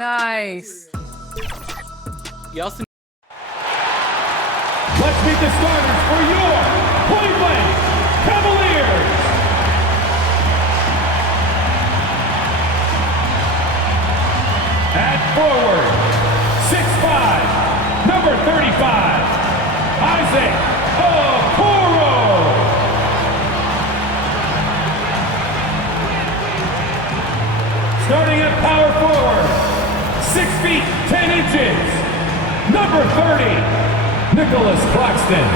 Nice. You also Let's meet the starters for your Cleveland Cavaliers. At forward, 6'5", number 35, Isaac Okoro. Starting at power forward, 6 feet 10 inches, number 30, Nicholas Claxton.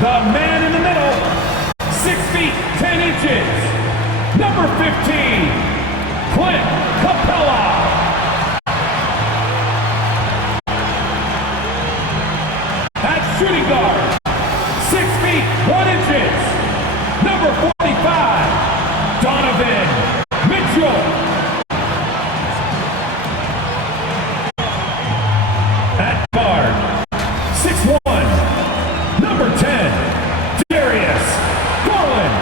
The man in the middle, 6 feet 10 inches, number 15, Clint Capella. At shooting guard, 6 feet 1 inches, number 45, Donovan Mitchell. At guard, 6'1", number 10, Darius Garland.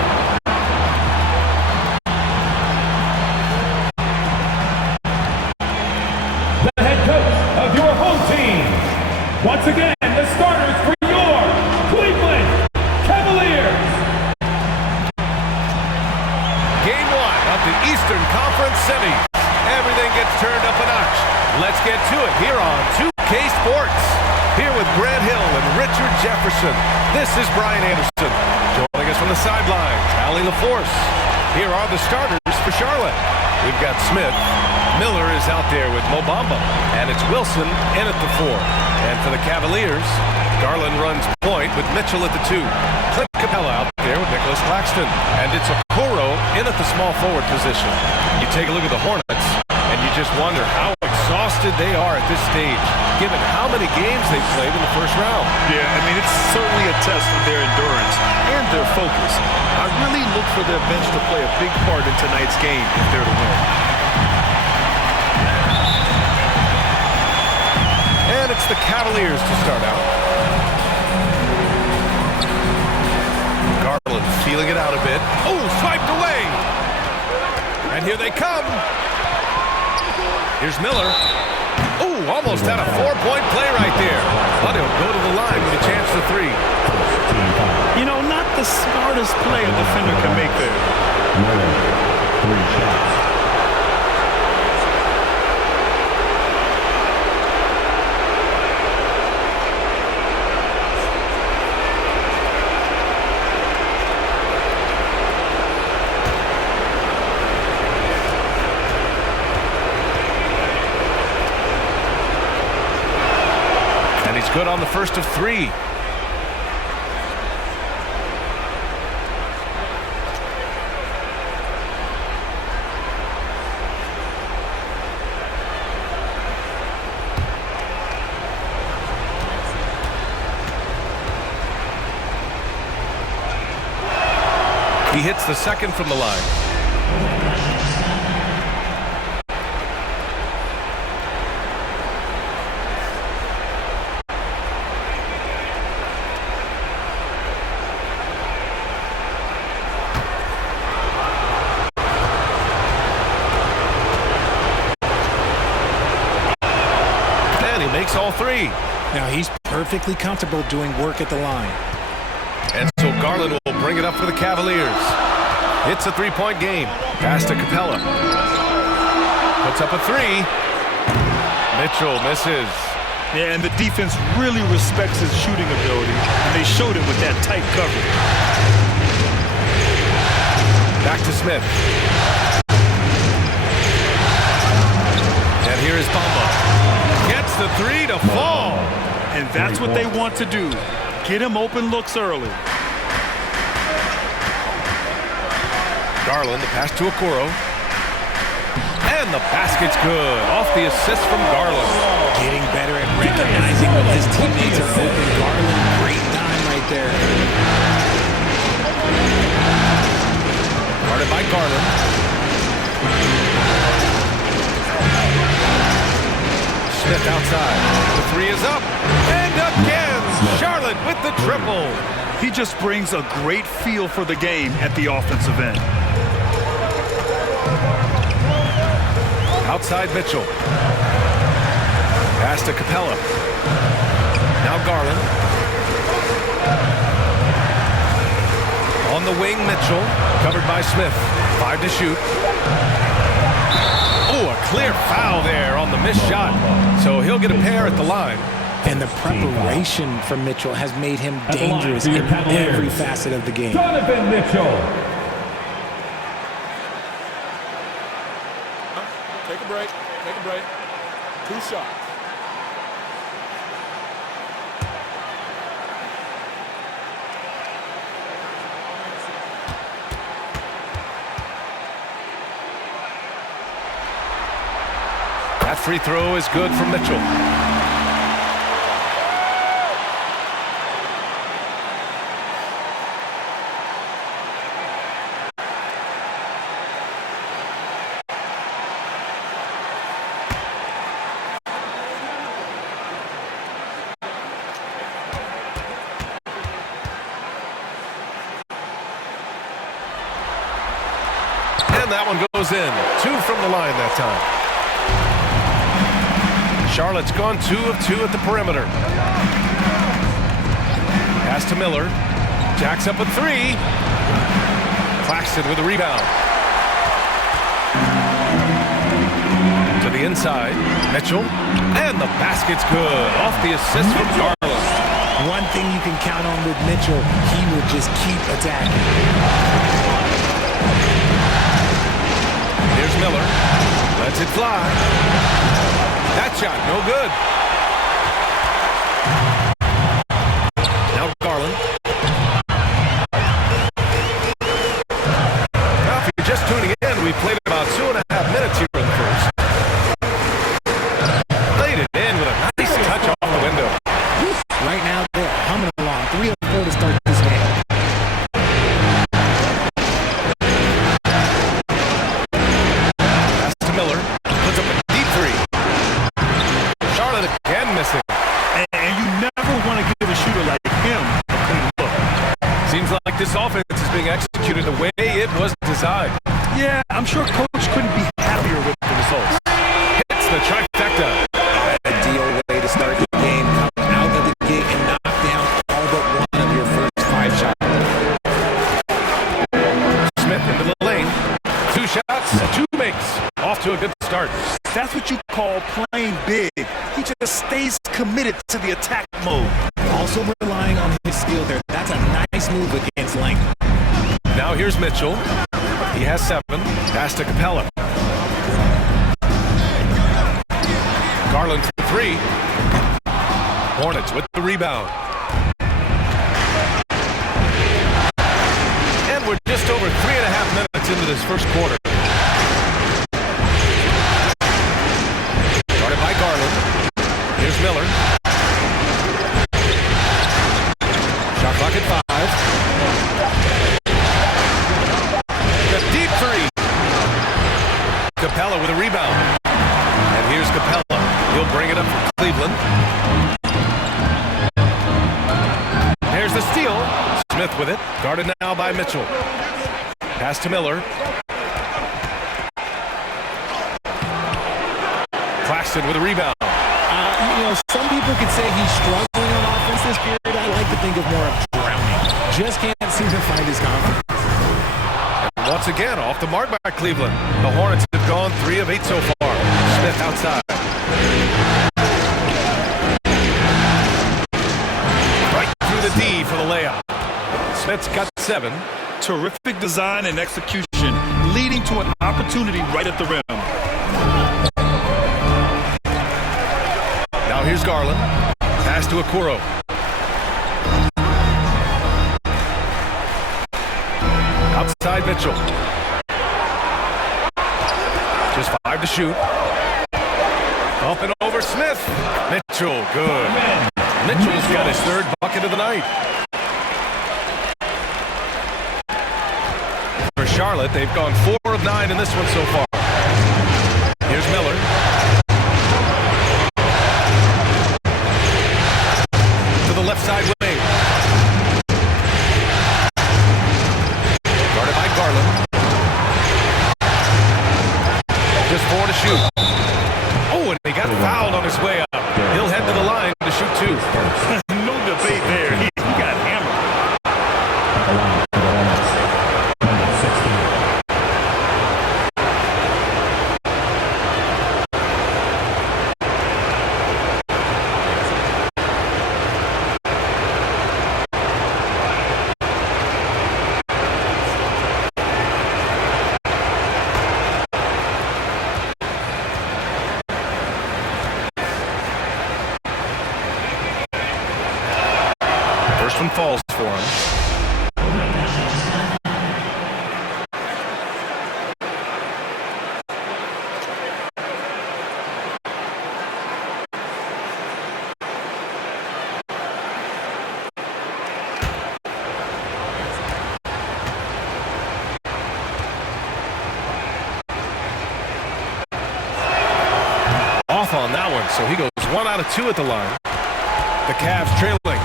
The head coach of your home team. Once again, the starters for your Cleveland Cavaliers. Game 1 of the Eastern Conference Semis. Everything gets turned up a notch. Let's get to it here on 2K Sports. Here with Grant Hill and Richard Jefferson. This is Brian Anderson. Joining us from the sideline, tallying the force. Here are the starters for Charlotte. We've got Smith. Miller is out there with Mo Bamba. And it's Wilson in at the 4. And for the Cavaliers, Garland runs point with Mitchell at the 2. Clint Capella out there with Nicholas Claxton. And it's Okoro in at the small forward position. You take a look at the Hornets, and you just wonder how exhausted they are at this stage, given how many games they've played in the first round. Yeah, I mean, it's certainly a test of their endurance and their focus. I really look for their bench to play a big part in tonight's game if they're to win. And it's the Cavaliers to start out. Garland feeling it out a bit. Oh, swiped away. And here they come. Here's Miller. Oh, almost had a 4-point play right there. But he'll go to the line with a chance for 3. You know, not the smartest play a defender can make there. Miller, 3 shots. He's good on the first of 3. He hits the second from the line. Makes all 3. Now he's perfectly comfortable doing work at the line. And so Garland will bring it up for the Cavaliers. It's a 3-point game. Pass to Capella. Puts up a 3. Mitchell misses. Yeah, and the defense really respects his shooting ability, and they showed it with that tight coverage. Back to Smith. And here is Bamba. Gets the 3 to fall. And that's what they want to do. Get him open looks early. Garland, the pass to Okoro. And the basket's good. Off the assist from Garland. Getting better at recognizing when his teammates are open. Garland, great time right there. Guarded by Garland. Smith outside. The 3 is up. And again, Charlotte with the triple. He just brings a great feel for the game at the offensive end. Outside Mitchell. Pass to Capella. Now Garland. On the wing, Mitchell. Covered by Smith. 5 to shoot. Oh, a clear foul there on the missed shot. So he'll get a pair at the line. And the preparation from Mitchell has made him dangerous in every facet of the game. Donovan Mitchell. Take a break. Take a break. 2 shots. That free throw is good for Mitchell. And that one goes in. 2 from the line that time. Charlotte's gone 2 of 2 at the perimeter. Pass to Miller. Jacks up a 3. Claxton with the rebound. To the inside. Mitchell. And the basket's good. Off the assist from Garland. One thing you can count on with Mitchell, he will just keep attacking. Here's Miller. Lets it fly. That shot, no good. Now Garland. Now, if you're just tuning in, we played about 2.5 minutes here in the first. Laid it in with a nice touch off the window. Right now, they're humming along. 3 of 4 to start this game. Pass to Miller. Puts up a deep 3. Charlotte again missing. And you never want to give a shooter like him a clean look. Seems like this offense is being executed the way it was designed. Yeah, I'm sure coach couldn't be happier with the results. Hits the trifecta. Ideal way to start the game. Come out of the gate and knock down all but one of your first 5 shots. Smith into the lane. 2 shots, 2 makes. Off to a good start. That's what you call playing big. He just stays committed to the attack mode. Also relying on his skill there. That's a nice move against length. Now here's Mitchell. He has 7. Pass to Capella. Garland for 3. Hornets with the rebound. And we're just over 3.5 minutes into this first quarter. Started by Garland. Here's Miller. Shot clock at 5. The deep 3. Capella with a rebound. And here's Capella. He'll bring it up for Cleveland. There's the steal. Smith with it. Guarded now by Mitchell. Pass to Miller. Claxton with a rebound. Some people could say he's struggling on offense this period. I like to think of more of drowning. Just can't seem to find his confidence. And once again, off the mark by Cleveland. The Hornets have gone 3 of 8 so far. Smith outside. Right through the D for the layup. Smith's got 7. Terrific design and execution, leading to an opportunity right at the rim. Now here's Garland. Pass to Okoro. Outside Mitchell. Just 5 to shoot. Up and over Smith. Mitchell, good. Mitchell's got his 3rd bucket of the night. For Charlotte, they've gone 4 of 9 in this one so far. Here's Miller. To the left side wing. Guarded by Garland. Just 4 to shoot. his way up. He'll head to the line to shoot two. No debate there. He got hammered. At the line for the Hornets, number 16. First one falls for him. Off on that one, so he goes 1 out of 2 at the line. The Cavs trailing.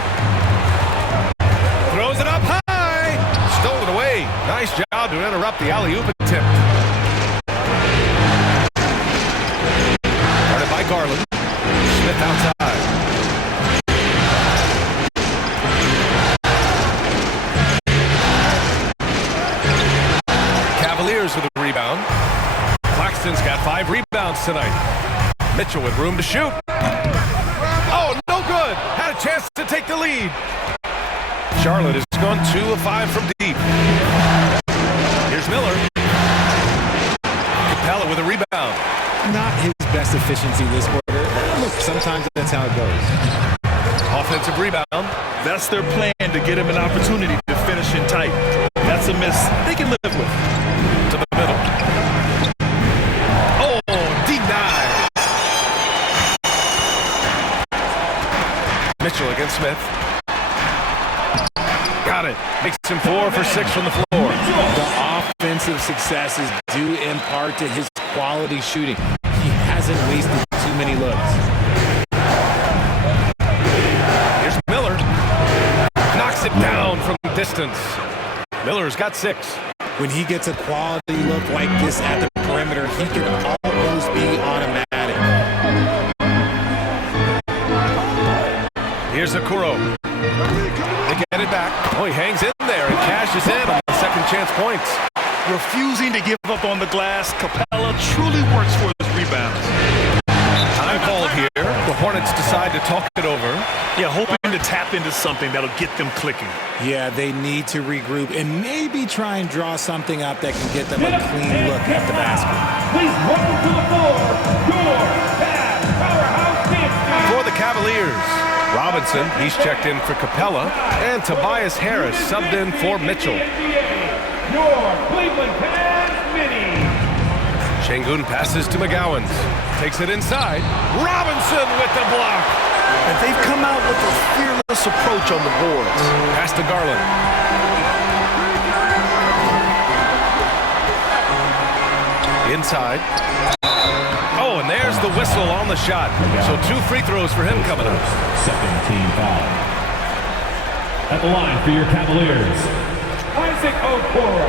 Throws it up high. Stolen away. Nice job to interrupt the alley-oop attempt. Guarded by Garland. Smith outside. Cavaliers with a rebound. Claxton's got 5 rebounds tonight. Mitchell with room to shoot. Oh, no good. Had a chance to take the lead. Charlotte has gone 2 of 5 from deep. Here's Miller. Capella with a rebound. Not his best efficiency this quarter. Look, sometimes that's how it goes. Offensive rebound. That's their plan, to get him an opportunity to finish in tight. That's a miss they can live with. To the middle. Oh, denied. Mitchell against Smith. Got it. Makes him 4 for 6 from the floor. The offensive success is due in part to his quality shooting. He hasn't wasted too many looks. Here's Miller. Knocks it down from distance. Miller's got 6. When he gets a quality look like this at the perimeter, he can almost be automatic. Here's Okoro. They get it back. Oh, he hangs in there and cashes in on the second chance points. Refusing to give up on the glass, Capella truly works for his rebounds. Time called here. The Hornets decide to talk it over. Yeah, hoping to tap into something that'll get them clicking. Yeah, they need to regroup and maybe try and draw something up that can get them a clean look at the basket. Please welcome to the floor, your Cavs powerhouse dance. For the Cavaliers, Robinson, he's checked in for Capella, and Tobias Harris subbed in for Mitchell. Your Cleveland Cavs mini. Şengün passes to McGowans. Takes it inside. Robinson with the block. And they've come out with a fearless approach on the boards. Pass to Garland. Inside. Oh, and there's the whistle on the shot. So 2 free throws for him coming up. Second team foul. At the line for your Cavaliers, Isaac Okoro.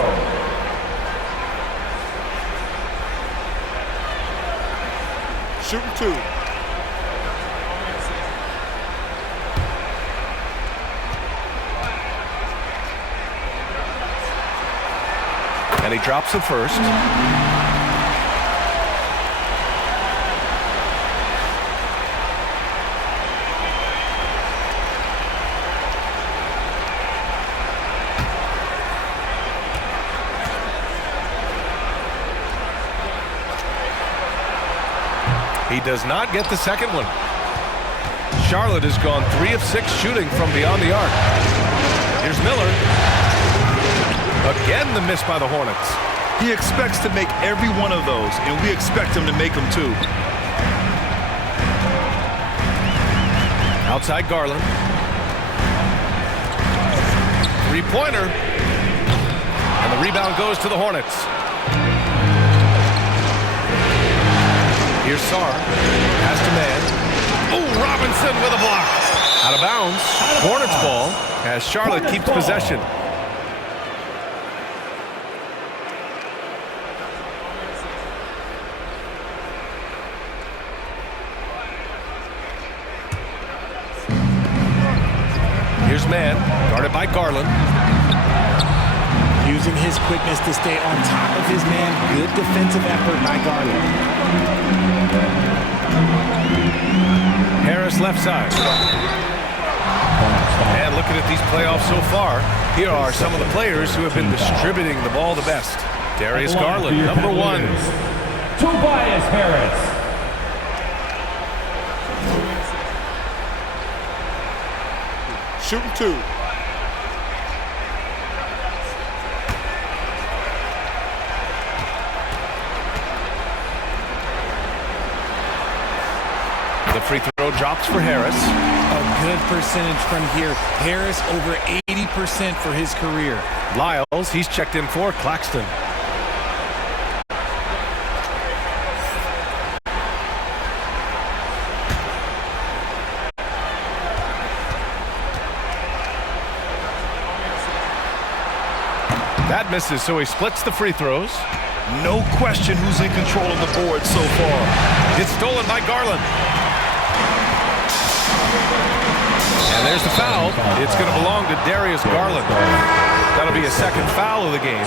Shooting 2. And he drops the first. He does not get the second one. Charlotte has gone 3 of 6 shooting from beyond the arc. Here's Miller. Again, the miss by the Hornets. He expects to make every one of those, and we expect him to make them too. Outside Garland. 3-pointer. And the rebound goes to the Hornets. Here's Sarr. Pass to man. Oh, Robinson with a block. Out of bounds. Hornets ball as Charlotte keeps possession. Here's Mann, guarded by Garland. Using his quickness to stay on top of his man. Good defensive effort by Garland. Harris left side. And looking at these playoffs so far, here are some of the players who have been distributing the ball the best. Darius Garland, number 1. Tobias Harris. Shooting 2. The free throw drops for Harris. A good percentage from here. Harris over 80% for his career. Lyles, he's checked in for Claxton. That misses, so he splits the free throws. No question who's in control of the board so far. It's stolen by Garland. And there's the foul. It's going to belong to Darius Garland. That'll be a second foul of the game.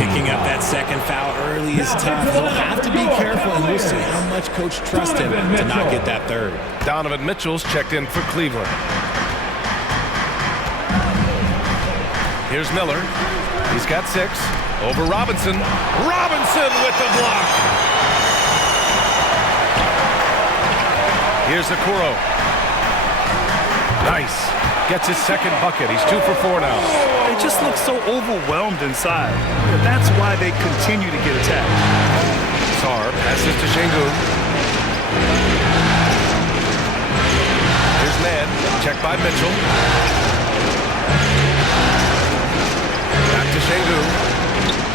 Picking up that second foul early is tough. He'll have to be careful, and we'll see how much coach trusts him to not get that third. Donovan Mitchell's checked in for Cleveland. Here's Miller. He's got 6. Over Robinson. Robinson with the block. Here's Okoro. Nice. Gets his second bucket. He's 2 for 4 now. They just look so overwhelmed inside. That's why they continue to get attacked. Sarr passes to Şengün. Here's Mann. Checked by Mitchell. Back to Şengün.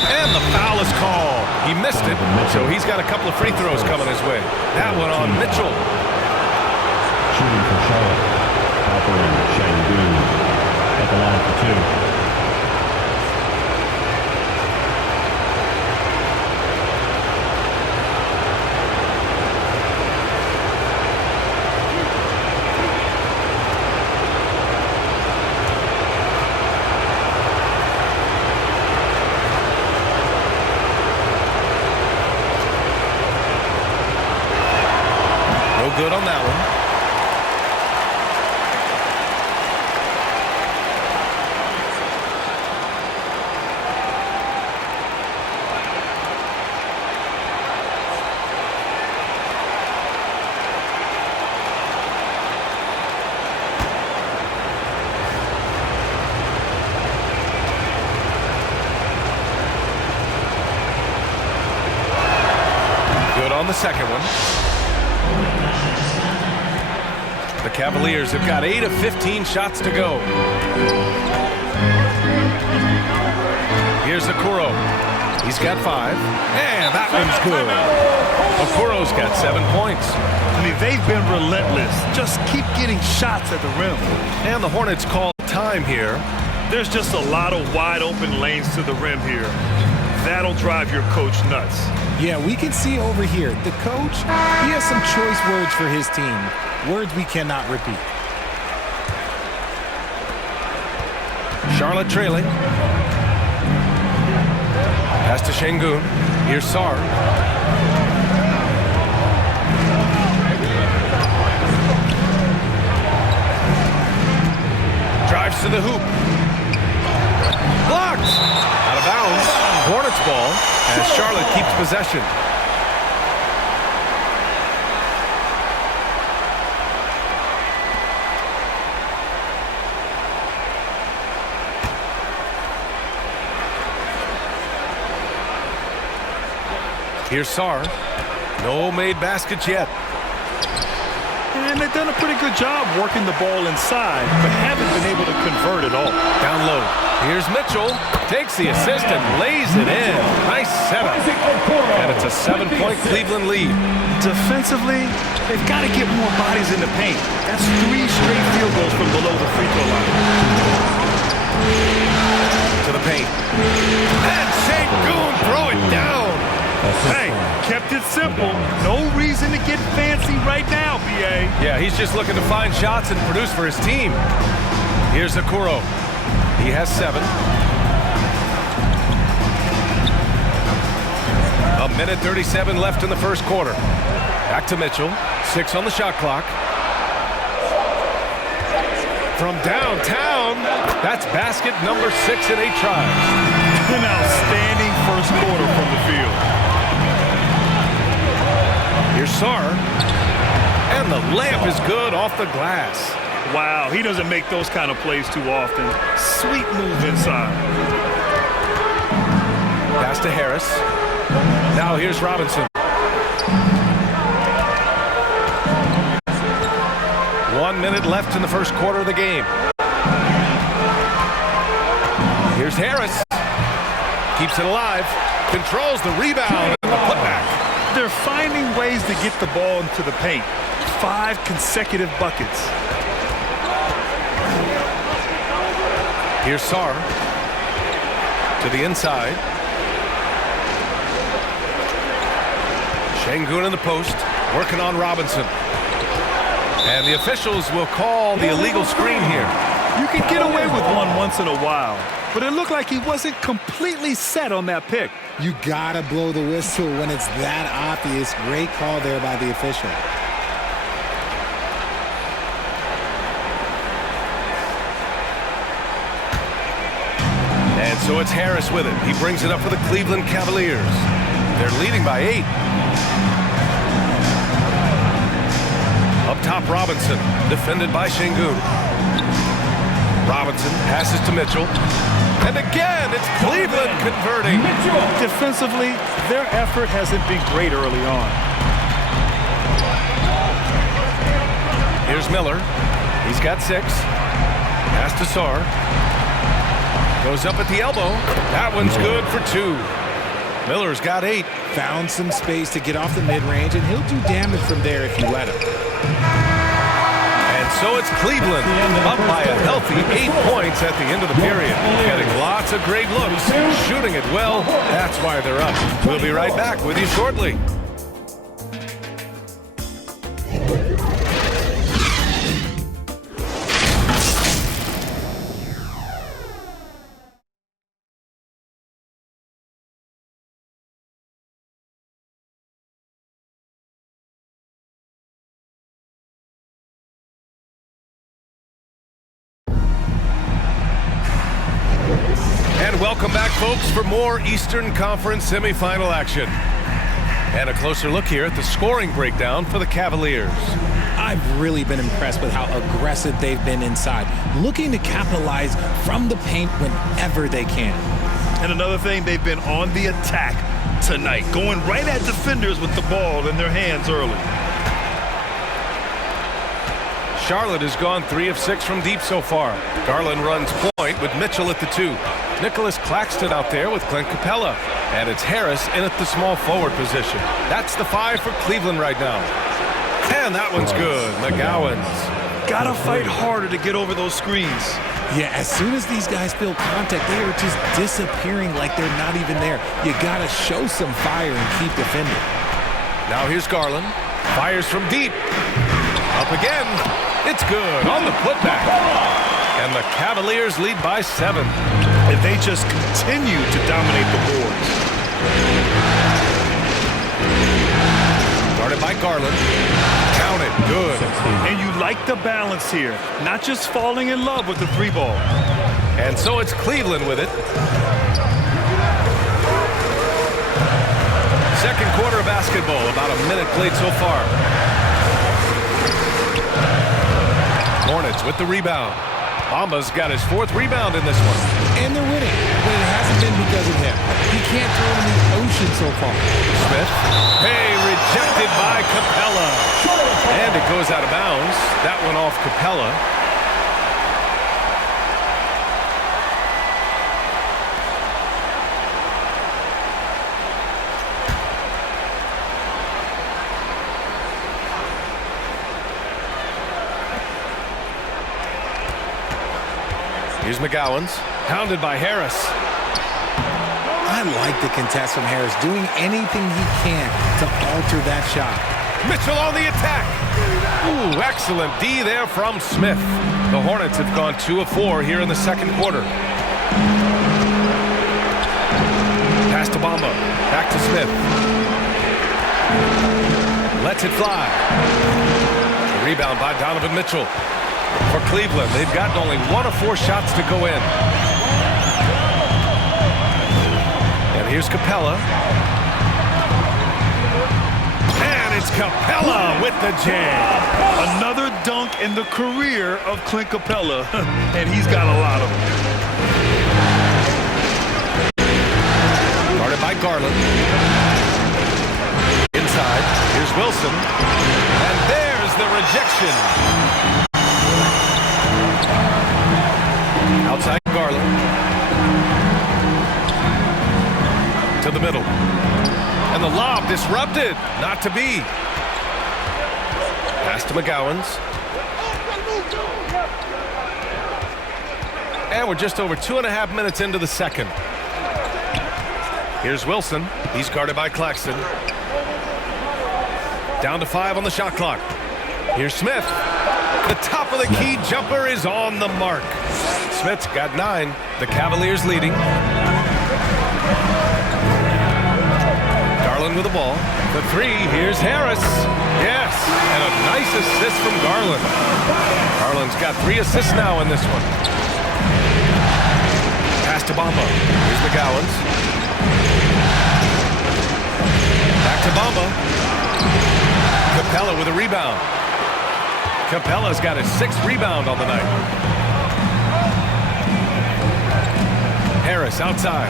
And the foul is called. He missed it, so he's got a couple of free throws coming his way. That one on Mitchell. Shooting for Charlotte. Operator Şengün at the line for 2. Good on that one. Good on the second one. The Cavaliers have got 8 of 15 shots to go. Here's Okoro. He's got 5. And that one's good. Okoro's got 7 points. I mean, they've been relentless. Just keep getting shots at the rim. And the Hornets call time here. There's just a lot of wide open lanes to the rim here. That'll drive your coach nuts. Yeah, we can see over here, the coach, he has some choice words for his team. Words we cannot repeat. Charlotte trailing. Pass to Şengün. Here's Sarr. Drives to the hoop. Blocked. Out of bounds. Hornets ball as Charlotte keeps possession. Here's Sarr. No made baskets yet. And they've done a pretty good job working the ball inside, but haven't been able to convert at all. Down low. Here's Mitchell. Takes the assist and lays it in. Nice setup. And it's a 7-point Cleveland lead. Defensively, they've got to get more bodies in the paint. That's 3 straight field goals from below the free throw line. To the paint. And Şengün throw it down. Hey, kept it simple. No reason to get fancy right now, B.A. Yeah, he's just looking to find shots and produce for his team. Here's Okoro. He has 7. A minute 37 left in the first quarter. Back to Mitchell. 6 on the shot clock. From downtown, that's basket number 6 in 8 tries. An outstanding first quarter from the field. Here's Sarr. And the layup is good off the glass. Wow, he doesn't make those kind of plays too often. Sweet move inside. Pass to Harris. Now here's Robinson. 1 minute left in the first quarter of the game. Here's Harris. Keeps it alive. Controls the rebound and the putback. They're finding ways to get the ball into the paint. 5 consecutive buckets. Here's Sarr. To the inside. Şengün in the post. Working on Robinson. And the officials will call the illegal screen here. You can get away with one once in a while, but it looked like he wasn't completely set on that pick. You gotta blow the whistle when it's that obvious. Great call there by the official. And so it's Harris with it. He brings it up for the Cleveland Cavaliers. They're leading by 8. Up top, Robinson, defended by Şengün. Robinson passes to Mitchell. And again, it's Cleveland converting. Defensively, their effort hasn't been great early on. Here's Miller. He's got 6. Pass to Sarr. Goes up at the elbow. That one's good for 2. Miller's got 8. Found some space to get off the mid-range, and he'll do damage from there if you let him. And so it's Cleveland up by a healthy 8 points at the end of the period. Getting lots of great looks, shooting it well. That's why they're up. We'll be right back with you shortly. And welcome back, folks, for more Eastern Conference semifinal action. And a closer look here at the scoring breakdown for the Cavaliers. I've really been impressed with how aggressive they've been inside, looking to capitalize from the paint whenever they can. And another thing, they've been on the attack tonight, going right at defenders with the ball in their hands early. Charlotte has gone 3 of 6 from deep so far. Garland runs point with Mitchell at the 2. Nicholas Claxton out there with Clint Capella. And it's Harris in at the small forward position. That's the 5 for Cleveland right now. And that one's good. McGowan's. Gotta fight harder to get over those screens. Yeah, as soon as these guys feel contact, they are just disappearing like they're not even there. You gotta show some fire and keep defending. Now here's Garland. Fires from deep. Up again. It's good on the putback. And the Cavaliers lead by 7. And they just continue to dominate the boards. Guarded by Garland. Count it. Good. And you like the balance here. Not just falling in love with the 3 ball. And so it's Cleveland with it. Second quarter of basketball. About a minute played so far. Hornets with the rebound. Bamba's got his 4th rebound in this one. And they're winning, but it hasn't been because of him. He can't throw it in the ocean so far. Smith. Hey, rejected by Capella. And it goes out of bounds. That one off Capella. Here's McGowan's, pounded by Harris. I like the contest from Harris, doing anything he can to alter that shot. Mitchell on the attack. Ooh, excellent D there from Smith. The Hornets have gone 2 of 4 here in the second quarter. Pass to Bamba. Back to Smith. Lets it fly. Rebound by Donovan Mitchell. For Cleveland, they've gotten only 1 of 4 shots to go in. And here's Capella. And it's Capella with the jam. Another dunk in the career of Clint Capella, and he's got a lot of them. Guarded by Garland. Inside, here's Wilson. And there's the rejection. Outside Garland. To the middle. And the lob disrupted. Not to be. Pass to McGowan's. And we're just over 2.5 minutes into the second. Here's Wilson. He's guarded by Claxton. Down to 5 on the shot clock. Here's Smith. The top of the key jumper is on the mark. Smith's got 9. The Cavaliers leading. Garland with the ball. The 3. Here's Harris. Yes. And a nice assist from Garland. Garland's got 3 assists now in this one. Pass to Bamba. Here's McGowan's. Back to Bamba. Capella with a rebound. Capella's got his 6th rebound on the night. Harris outside.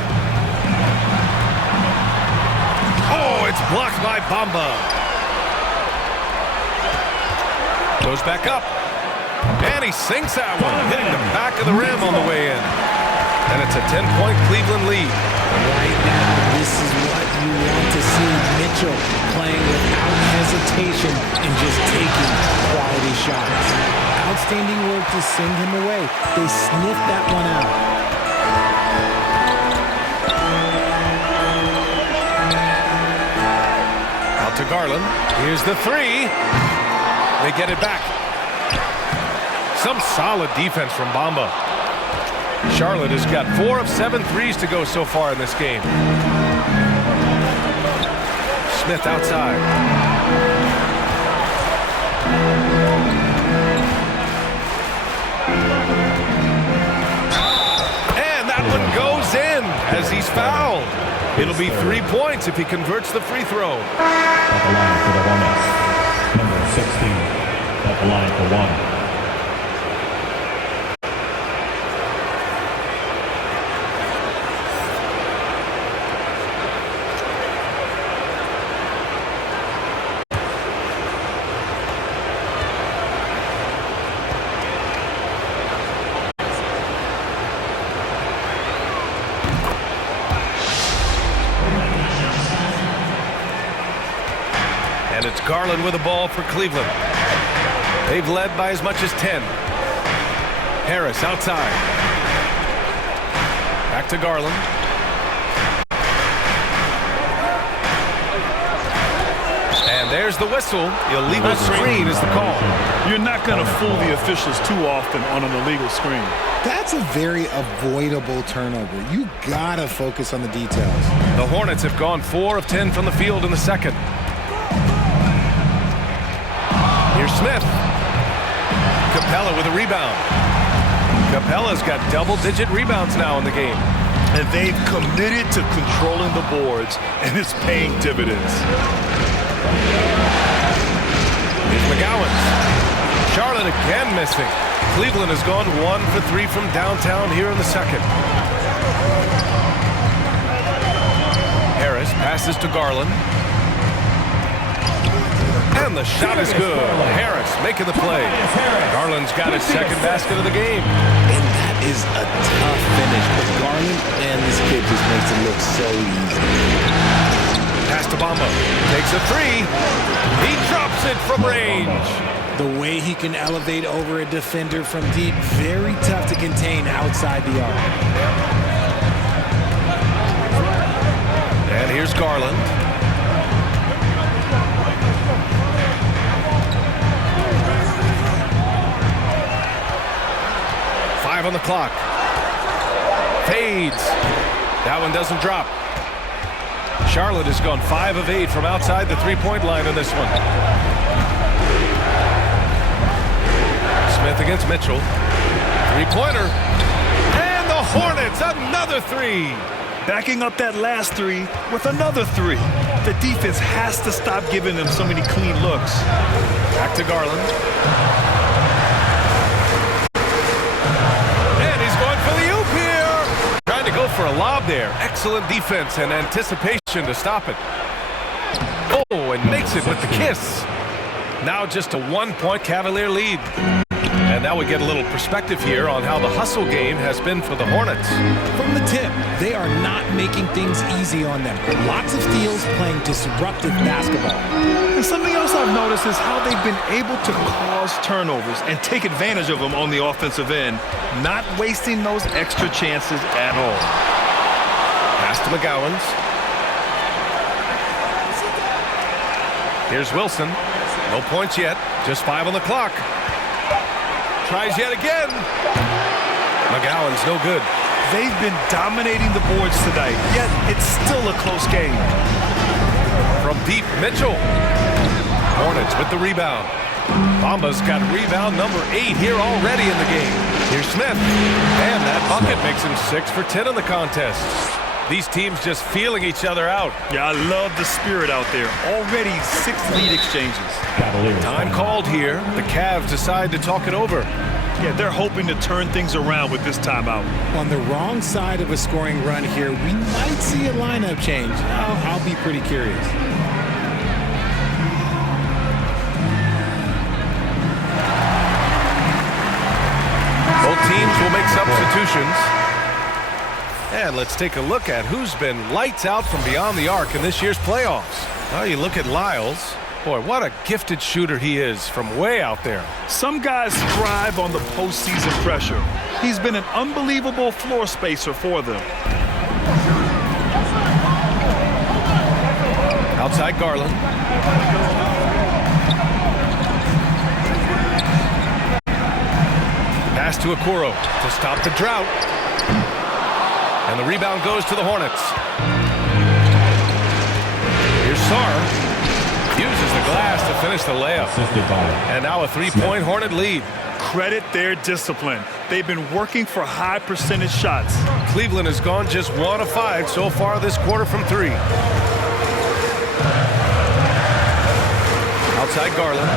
Oh, it's blocked by Bamba. Goes back up. And he sinks that one, hitting the back of the rim on the way in. And it's a 10-point Cleveland lead. Right now, this is what you want to see. Mitchell playing without hesitation and just taking quality shots. Outstanding work to send him away. They sniffed that one out. Out to Garland. Here's the 3. They get it back. Some solid defense from Bamba. Charlotte has got 4 of 7 threes to go so far in this game. Smith outside. And that one goes in as he's fouled. It'll be 3 points if he converts the free throw. At the line for the Hornets, number 16. At the line for 1. And it's Garland with the ball for Cleveland. They've led by as much as 10. Harris outside. Back to Garland. And there's the whistle. Illegal screen is the call. You're not going to fool the officials too often on an illegal screen. That's a very avoidable turnover. You gotta focus on the details. The Hornets have gone 4 of 10 from the field in the second. Here's Smith. Capella with a rebound. Capella's got double-digit rebounds now in the game. And they've committed to controlling the boards, and it's paying dividends. Here's McGowan. Charlotte again missing. Cleveland has gone 1 for 3 from downtown here in the second. Harris passes to Garland. And the shot is good. Harris making the play. Garland's got his 2nd basket of the game. And that is a tough finish. But Garland, man, this kid just makes it look so easy. Pass to Bamba. Takes a 3. He drops it from range. The way he can elevate over a defender from deep, very tough to contain outside the arc. And here's Garland. 5 on the clock. Fades. That one doesn't drop. Charlotte has gone 5 of 8 from outside the three-point line on this one. Smith against Mitchell. Three-pointer. And the Hornets, another three. Backing up that last three with another three. The defense has to stop giving them so many clean looks. Back to Garland. And he's going for the oop here. Trying to go for a lob there. Excellent defense and anticipation to stop it. Oh, and makes it with the kiss. Now just a 1-point Cavalier lead. And now we get a little perspective here on how the hustle game has been for the Hornets. From the tip, they are not making things easy on them. Lots of steals, playing disruptive basketball. And something else I've noticed is how they've been able to cause turnovers and take advantage of them on the offensive end, not wasting those extra chances at all. Pass to McGowan's. Here's Wilson. No points yet. Just 5 on the clock. Tries yet again. McGowan's no good. They've been dominating the boards tonight, yet it's still a close game. From deep, Mitchell. Hornets with the rebound. Bamba's got rebound number 8 here already in the game. Here's Smith. And that bucket makes him 6 for 10 in the contest. These teams just feeling each other out. Yeah, I love the spirit out there. Already 6 lead exchanges. Cavaliers. Time called here. The Cavs decide to talk it over. Yeah, they're hoping to turn things around with this timeout. On the wrong side of a scoring run here, we might see a lineup change. I'll be pretty curious. Both teams will make substitutions. And let's take a look at who's been lights out from beyond the arc in this year's playoffs. Well, you look at Lyles. Boy, what a gifted shooter he is from way out there. Some guys thrive on the postseason pressure. He's been an unbelievable floor spacer for them. Outside Garland. Pass to Okoro to stop the drought. And the rebound goes to the Hornets. Here's Sarr. Uses the glass to finish the layup. And now a 3-point Hornet lead. Credit their discipline. They've been working for high percentage shots. Cleveland has gone just 1 of 5 so far this quarter from 3. Outside Garland.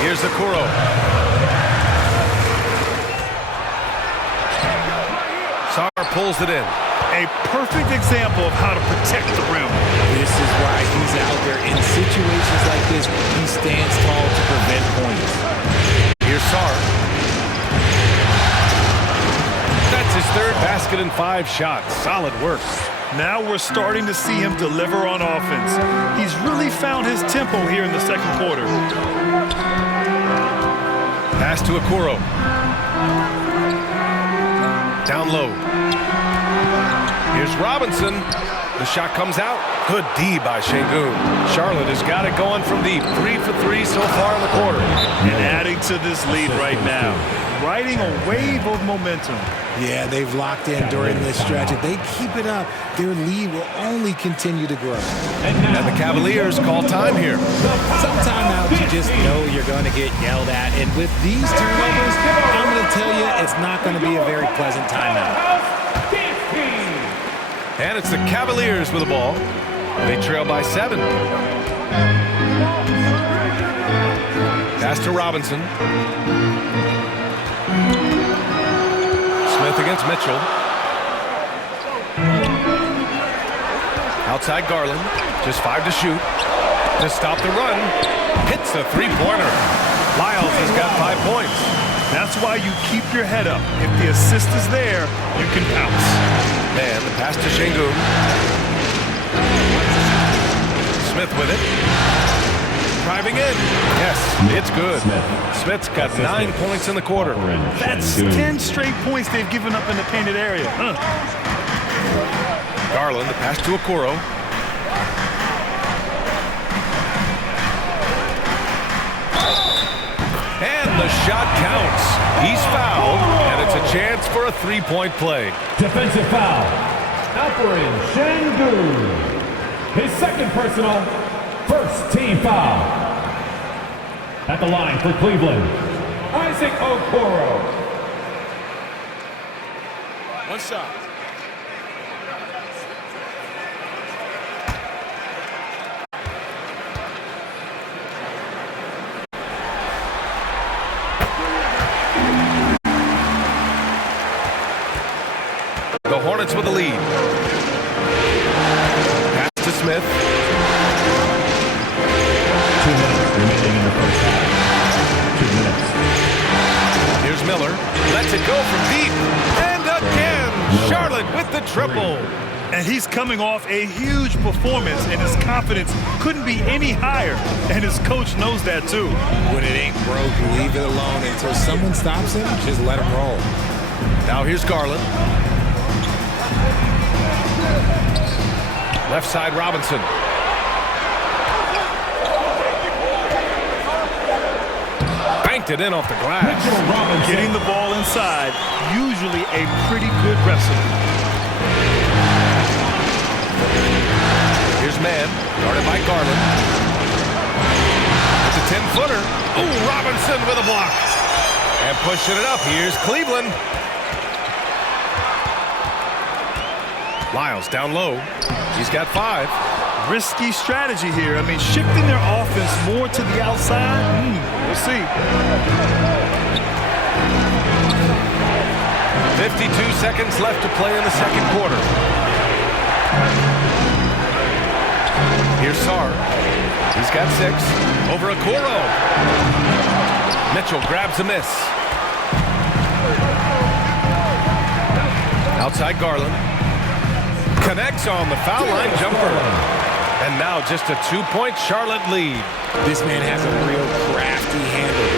Here's Okoro. Sarr pulls it in. A perfect example of how to protect the rim. This is why he's out there in situations like this. He stands tall to prevent points. Here's Sarr. That's his 3rd basket in 5 shots. Solid work. Now we're starting to see him deliver on offense. He's really found his tempo here in the second quarter. Pass to Okoro. Down low. Here's Robinson. The shot comes out. Good D by Şengün. Charlotte has got it going from deep. 3 for 3 so far in the quarter. And adding to this lead right now. Riding a wave of momentum. Yeah, they've locked in during this stretch. If they keep it up, their lead will only continue to grow. And the Cavaliers call time here. Some timeouts you just know you're going to get yelled at. And with these turnovers, I'm going to tell you it's not going to be a very pleasant timeout. And it's the Cavaliers with the ball. They trail by 7. Pass to Robinson. Smith against Mitchell. Outside Garland. Just 5 to shoot. To stop the run. Hits the 3-pointer. Lyles has got 5 points. That's why you keep your head up. If the assist is there, you can pounce. And the pass to Şengün. Smith with it. Driving in. Yes, it's good. Smith's got 9 points in the quarter. That's 10 straight points they've given up in the painted area. Garland, the pass to Okoro. And the The shot counts. He's fouled, and it's a chance for a three-point play. Defensive foul. Alperin Şengün. His second personal, first team foul. At the line for Cleveland, Isaac Okoro. One shot. The Hornets with the lead. Pass to Smith. 2 minutes remaining in the first half. 2 minutes. Here's Miller. Lets it go from deep. And again, Charlotte with the triple. And he's coming off a huge performance, and his confidence couldn't be any higher. And his coach knows that, too. When it ain't broke, leave it alone until someone stops him. Just let him roll. Now here's Garland. Left side, Robinson. Banked it in off the glass. Getting the ball inside, usually a pretty good recipe. Here's Mann, guarded by Garland. It's a 10-footer. Oh, Robinson with a block. And pushing it up, here's Cleveland. Lyles down low. He's got 5. Risky strategy here. I mean, shifting their offense more to the outside. We'll see. 52 seconds left to play in the second quarter. Here's Sarr. He's got 6. Over Okoro. Mitchell grabs a miss. Outside Garland. Connects on the foul line jumper. And now just a 2-point Charlotte lead. This man has a real crafty handle.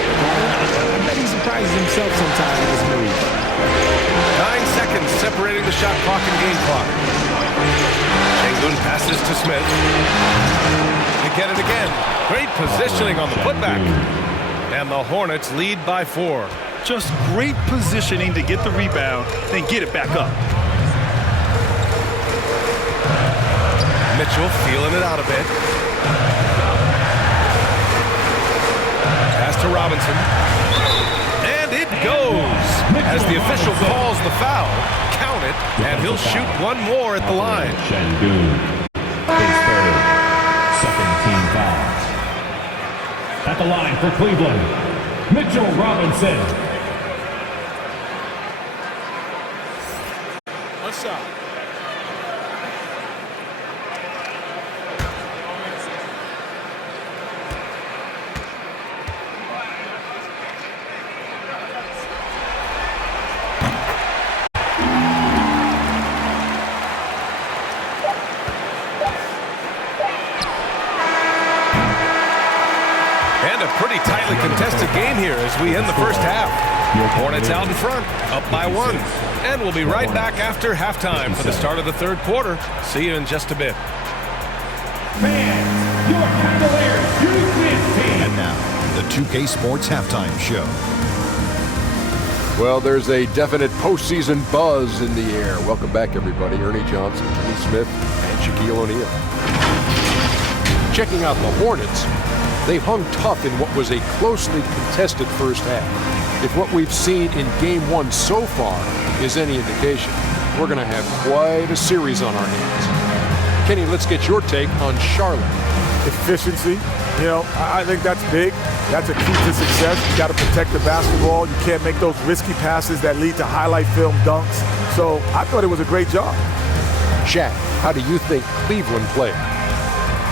I bet he surprises himself sometimes with his move. 9 seconds separating the shot clock and game clock. Şengün passes to Smith. They get it again. Great positioning on the putback. And the Hornets lead by 4. Just great positioning to get the rebound, then get it back up. Mitchell feeling it out a bit. Pass to Robinson. And it goes. As the official calls the foul, count it, and he'll shoot one more at the line. Şengün. His third. Second team foul. At the line for Cleveland, Mitchell Robinson. One shot. Pretty tightly contested game here as we end the first half. Hornets out in front, up by 1. And we'll be right back after halftime for the start of the third quarter. See you in just a bit. Fans, your Cavaliers, use this team. And now, the 2K Sports Halftime Show. Well, there's a definite postseason buzz in the air. Welcome back, everybody. Ernie Johnson, Kenny Smith, and Shaquille O'Neal. Checking out the Hornets. They've hung tough in what was a closely contested first half. If what we've seen in Game 1 so far is any indication, we're going to have quite a series on our hands. Kenny, let's get your take on Charlotte. Efficiency. You know, I think that's big. That's a key to success. You got to protect the basketball. You can't make those risky passes that lead to highlight film dunks. So I thought it was a great job. Shaq, how do you think Cleveland played?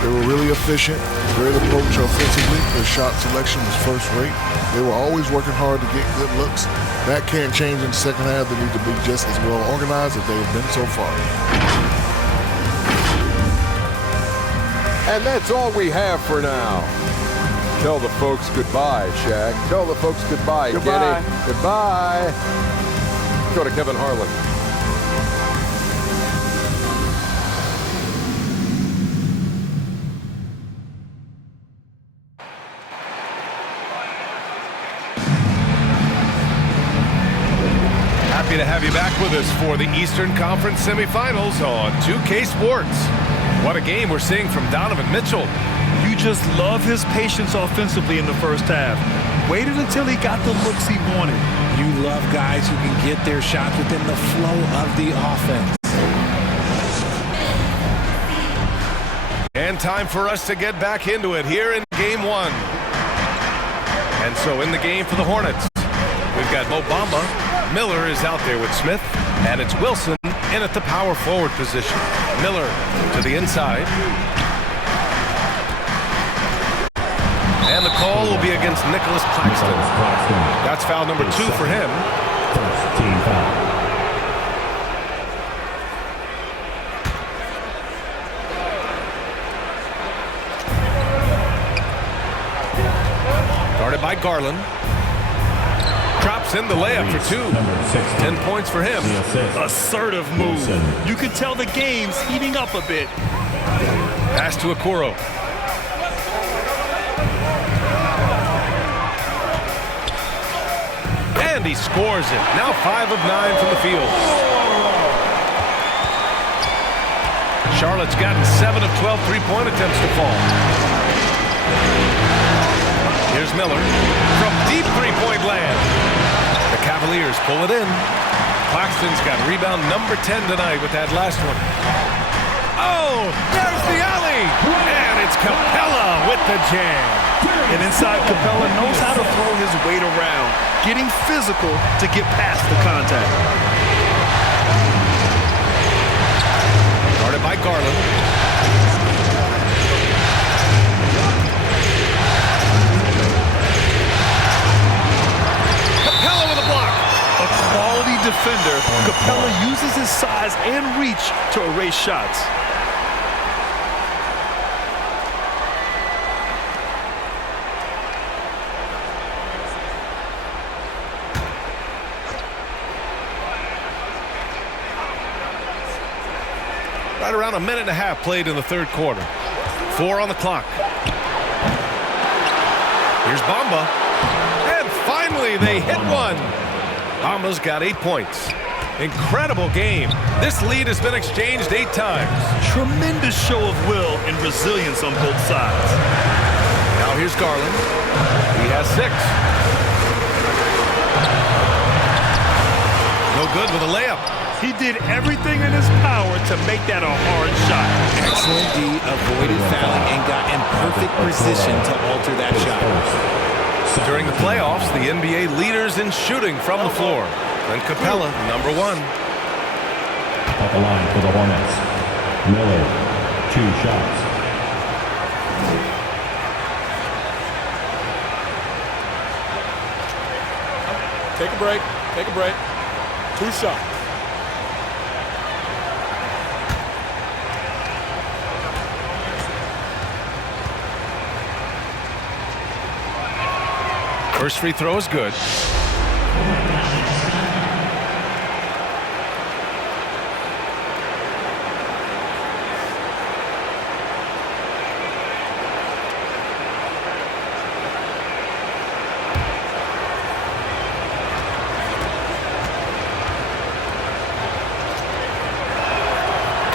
They were really efficient, great approach offensively. Their shot selection was first rate. They were always working hard to get good looks. That can't change in the second half. They need to be just as well organized as they have been so far. And that's all we have for now. Tell the folks goodbye, Shaq. Tell the folks goodbye, Goodbye. Kenny. Goodbye. Go to Kevin Harlan. Happy to have you back with us for the Eastern Conference semifinals on 2K Sports. What a game we're seeing from Donovan Mitchell. You just love his patience offensively in the first half. Waited until he got the looks he wanted. You love guys who can get their shots within the flow of the offense. And time for us to get back into it here in Game 1. And so in the game for the Hornets, we've got Mo Bamba. Miller is out there with Smith. And it's Wilson in at the power forward position. Miller to the inside. And the call will be against Nicholas Claxton. That's foul number 2 for him. First team foul. Guarded by Garland. Drops in the layup for 2. 10 points for him. Assertive move. You can tell the game's heating up a bit. Pass to Okoro. And he scores it. Now 5 of 9 from the field. Charlotte's gotten 7 of 12 three-point attempts to fall. Here's Miller from deep three-point land. The Cavaliers pull it in. Claxton's got rebound number 10 tonight with that last one. Oh, there's the alley. And it's Capella with the jam. And inside, Capella knows how to throw his weight around, getting physical to get past the contact. Guarded by Garland. Capella with a block. A quality defender, Capella uses his size and reach to erase shots. Right around a minute and a half played in the third quarter. 4 on the clock. Here's Bamba. And finally they hit one. Bamba's got 8 points. Incredible game. This lead has been exchanged 8 times. Tremendous show of will and resilience on both sides. Now here's Garland. He has 6. No good with a layup. He did everything in his power to make that a hard shot. Excellent D, avoided fouling and got in perfect position to alter that shot. During the playoffs, the NBA leaders in shooting from the floor. And Capella, number 1. At the line for the Hornets. Miller, 2 shots. Take a break. Take a break. 2 shots. First free throw is good.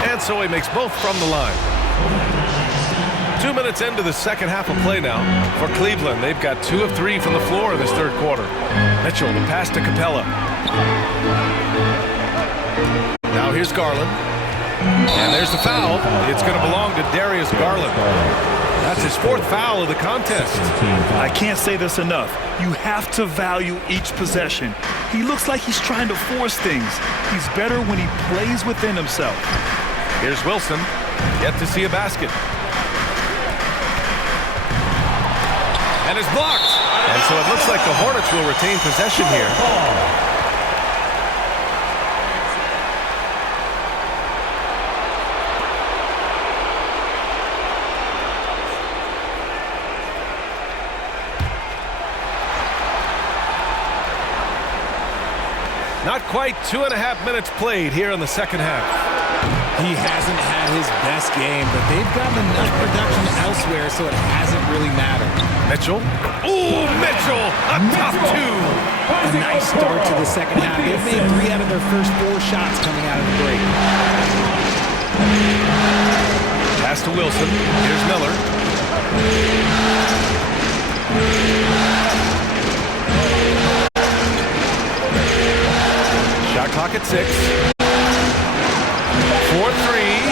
And so he makes both from the line. 2 minutes into the second half of play now for Cleveland. They've got 2 of 3 from the floor in this third quarter. Mitchell, the pass to Capella. Now here's Garland. And there's the foul. It's going to belong to Darius Garland. That's his 4th foul of the contest. I can't say this enough. You have to value each possession. He looks like he's trying to force things. He's better when he plays within himself. Here's Wilson. Yet to see a basket. And is blocked. And so it looks like the Hornets will retain possession here. Not quite 2.5 minutes played here in the second half. He hasn't had his best game, but they've gotten enough production elsewhere, so it hasn't really mattered. Mitchell. Ooh, Mitchell! A tough 2. A nice start to the second half. They've made 3 out of their first 4 shots coming out of the break. Pass to Wilson. Here's Miller. Shot clock at 6. 4-3.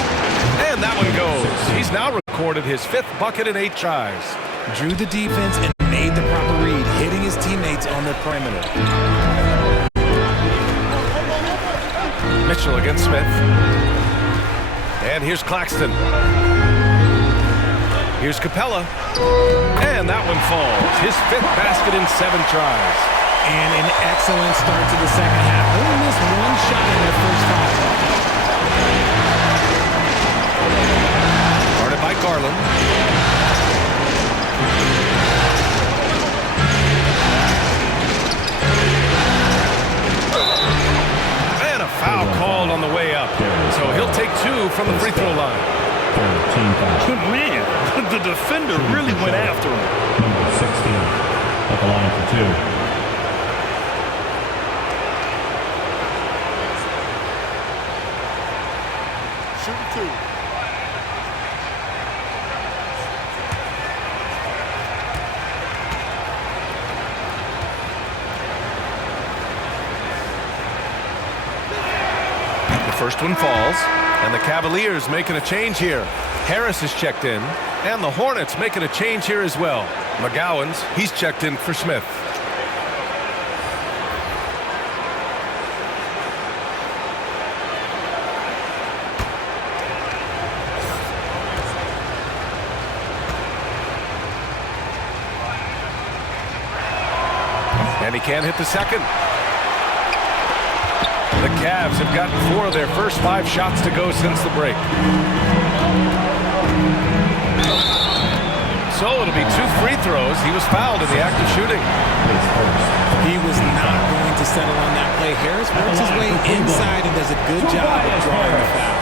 And that one goes. He's now recorded his 5th bucket in 8 tries. Drew the defense and made the proper read, hitting his teammates on the perimeter. Mitchell against Smith. And here's Claxton. Here's Capella. And that one falls. His 5th basket in 7 tries. And an excellent start to the second half. Only missed 1 shot in their first 5. Guarded by Garland. And a foul called on the way up. So he'll take 2 from the free throw line. Man, the defender really went after him. Number 16 at the line for 2. Shooting 2. The first one falls, and the Cavaliers making a change here. Harris is checked in, and the Hornets making a change here as well. McGowan's, he's checked in for Smith. And he can't hit the second. The Cavs have gotten 4 of their first 5 shots to go since the break. So it'll be 2 free throws. He was fouled in the act of shooting. He was not going to settle on that play. Harris works his way inside and does a good job of drawing the foul.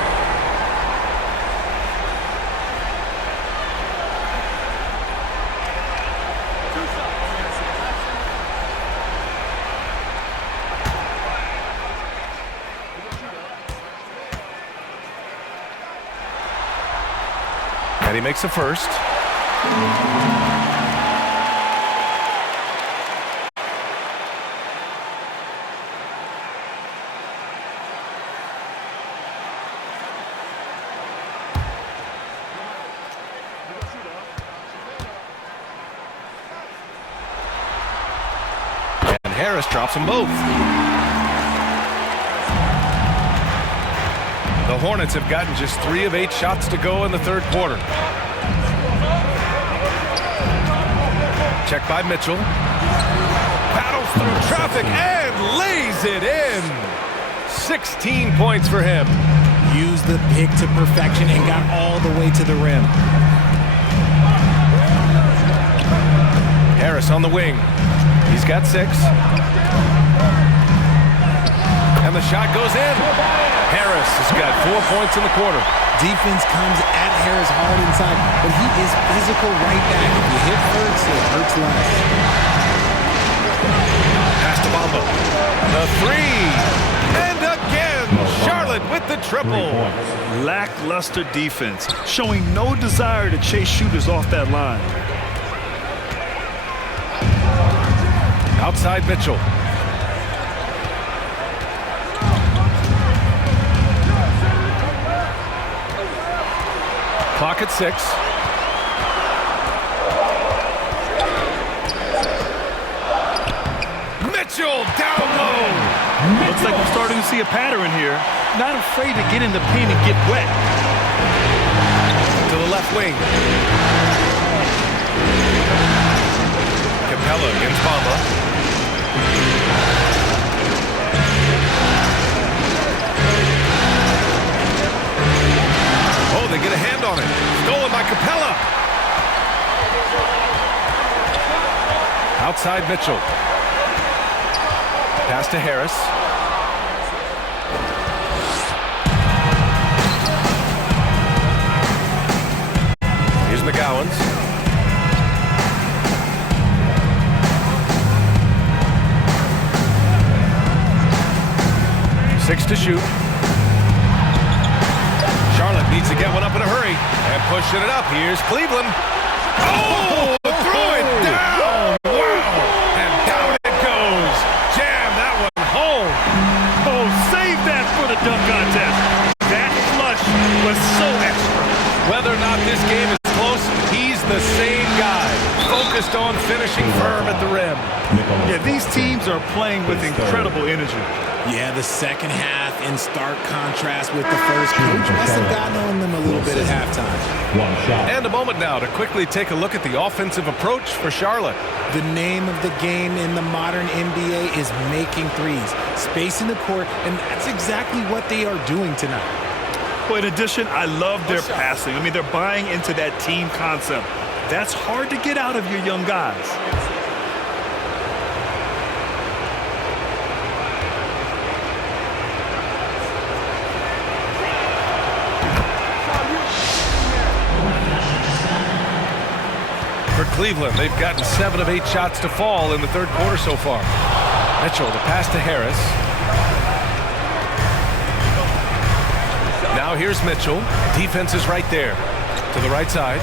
And he makes the first. And Harris drops them both. The Hornets have gotten just 3 of 8 shots to go in the third quarter. Check by Mitchell. Battles through traffic and lays it in. 16 points for him. Used the pick to perfection and got all the way to the rim. Harris on the wing. He's got 6. And the shot goes in. Harris has got 4 points in the quarter. Defense comes at Harris hard inside, but he is physical right back. If you hit first, it hurts less. Pass to Bamba. The 3. And again, Charlotte with the triple. Lackluster defense, showing no desire to chase shooters off that line. Outside Mitchell. Clock at 6. Mitchell down low. Looks like we're starting to see a pattern here. Not afraid to get in the paint and get wet. To the left wing. Capella against Bamba. Oh, they get a hand on it. Stolen by Capella. Outside Mitchell. Pass to Harris. Here's McGowan's. 6 to shoot. Charlotte needs to get one up in a hurry. And pushing it up. Here's Cleveland. Oh, throw it down. Wow. And down it goes. Jam that one home. Oh, save that for the dunk contest. That flush was so extra. Whether or not this game is close, he's the same guy. Focused on finishing firm at the rim. Yeah, these teams are playing with incredible energy. Yeah, the second half in stark contrast with the first. Coach must have gotten on them a little bit at halftime. One shot. And a moment now to quickly take a look at the offensive approach for Charlotte. The name of the game in the modern NBA is making threes, spacing the court, and that's exactly what they are doing tonight. Well, in addition, I love their passing. I mean, they're buying into that team concept. That's hard to get out of your young guys. For Cleveland, they've gotten 7 of 8 shots to fall in the third quarter so far. Mitchell, the pass to Harris. Now here's Mitchell. Defense is right there. To the right side.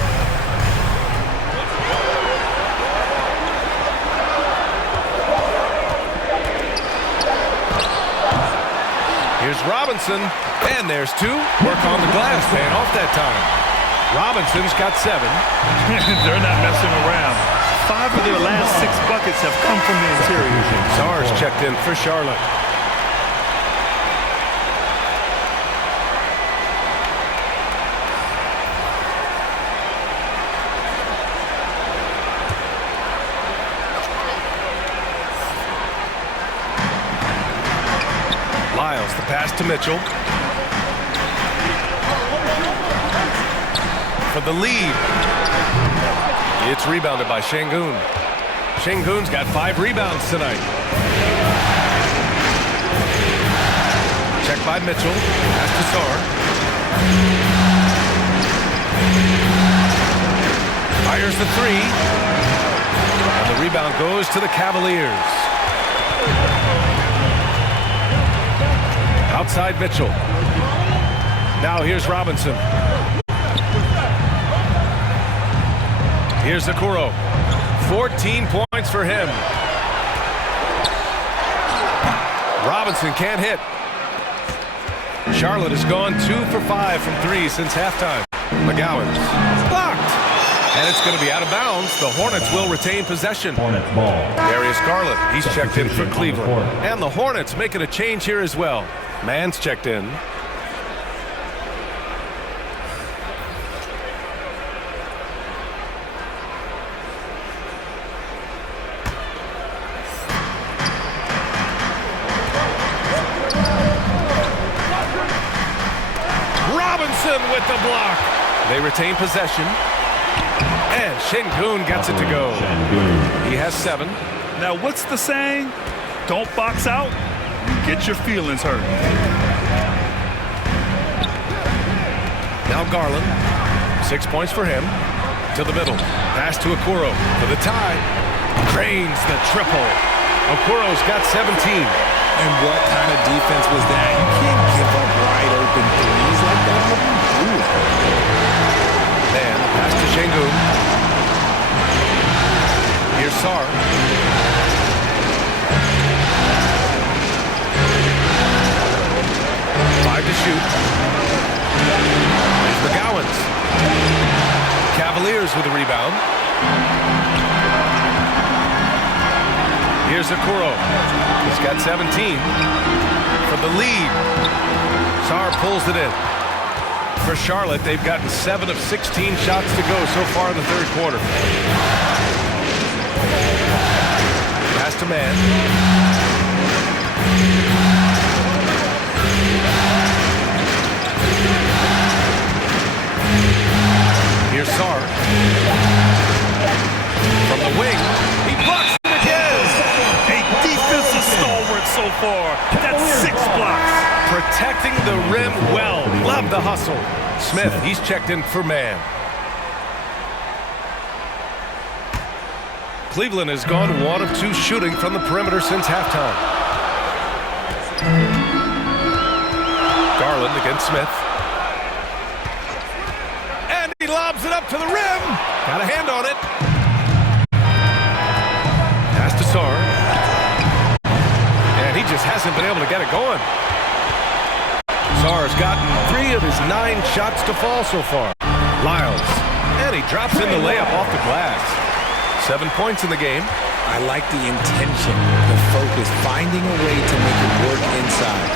Here's Robinson. And there's 2. Work on the glass. Paying off that time. Robinson's got 7. They're not messing around. 5 of their last 6 buckets have come from the interior. Sarge checked in for Charlotte. Lyles, the pass to Mitchell. For the lead. It's rebounded by Şengün. Şengün's got 5 rebounds tonight. Check by Mitchell. Pass to Sarr. Fires the 3. And the rebound goes to the Cavaliers. Outside Mitchell. Now here's Robinson. Here's Okoro. 14 points for him. Robinson can't hit. Charlotte has gone 2 for 5 from 3 since halftime. McGowan's blocked. And it's going to be out of bounds. The Hornets will retain possession. Hornets ball. Darius Garland, he's checked in for Cleveland. And the Hornets making a change here as well. Mann's checked in. With the block. They retain possession. And Şengün gets it to go. He has 7. Now, what's the saying? Don't box out. You get your feelings hurt. Now Garland. 6 points for him. To the middle. Pass to Okoro for the tie. Cranes the triple. Okoro's got 17. And what kind of defense was that? You can't give up wide open threes like that. What are you doing? And pass to Şengün. Here's Sarr. Five to shoot. Here's McGowan's. Cavaliers with a rebound. Here's Okoro. He's got 17 for the lead. Sarr pulls it in. For Charlotte, they've gotten 7 of 16 shots to go so far in the third quarter. Pass to Mann. Here's Sarr. From the wing, he blocks it again. A defensive stalwart so far. That's 6 blocks. Protecting the rim well. Love the hustle. Smith, he's checked in for Mann. Cleveland has gone 1 of 2 shooting from the perimeter since halftime. Garland against Smith. And he lobs it up to the rim. Got a hand on it. Pass to Sarr. And he just hasn't been able to get it going. Sarr's gotten 3 of his 9 shots to fall so far. Lyles. And he drops in the layup off the glass. 7 points in the game. I like the intention, the focus, finding a way to make it work inside.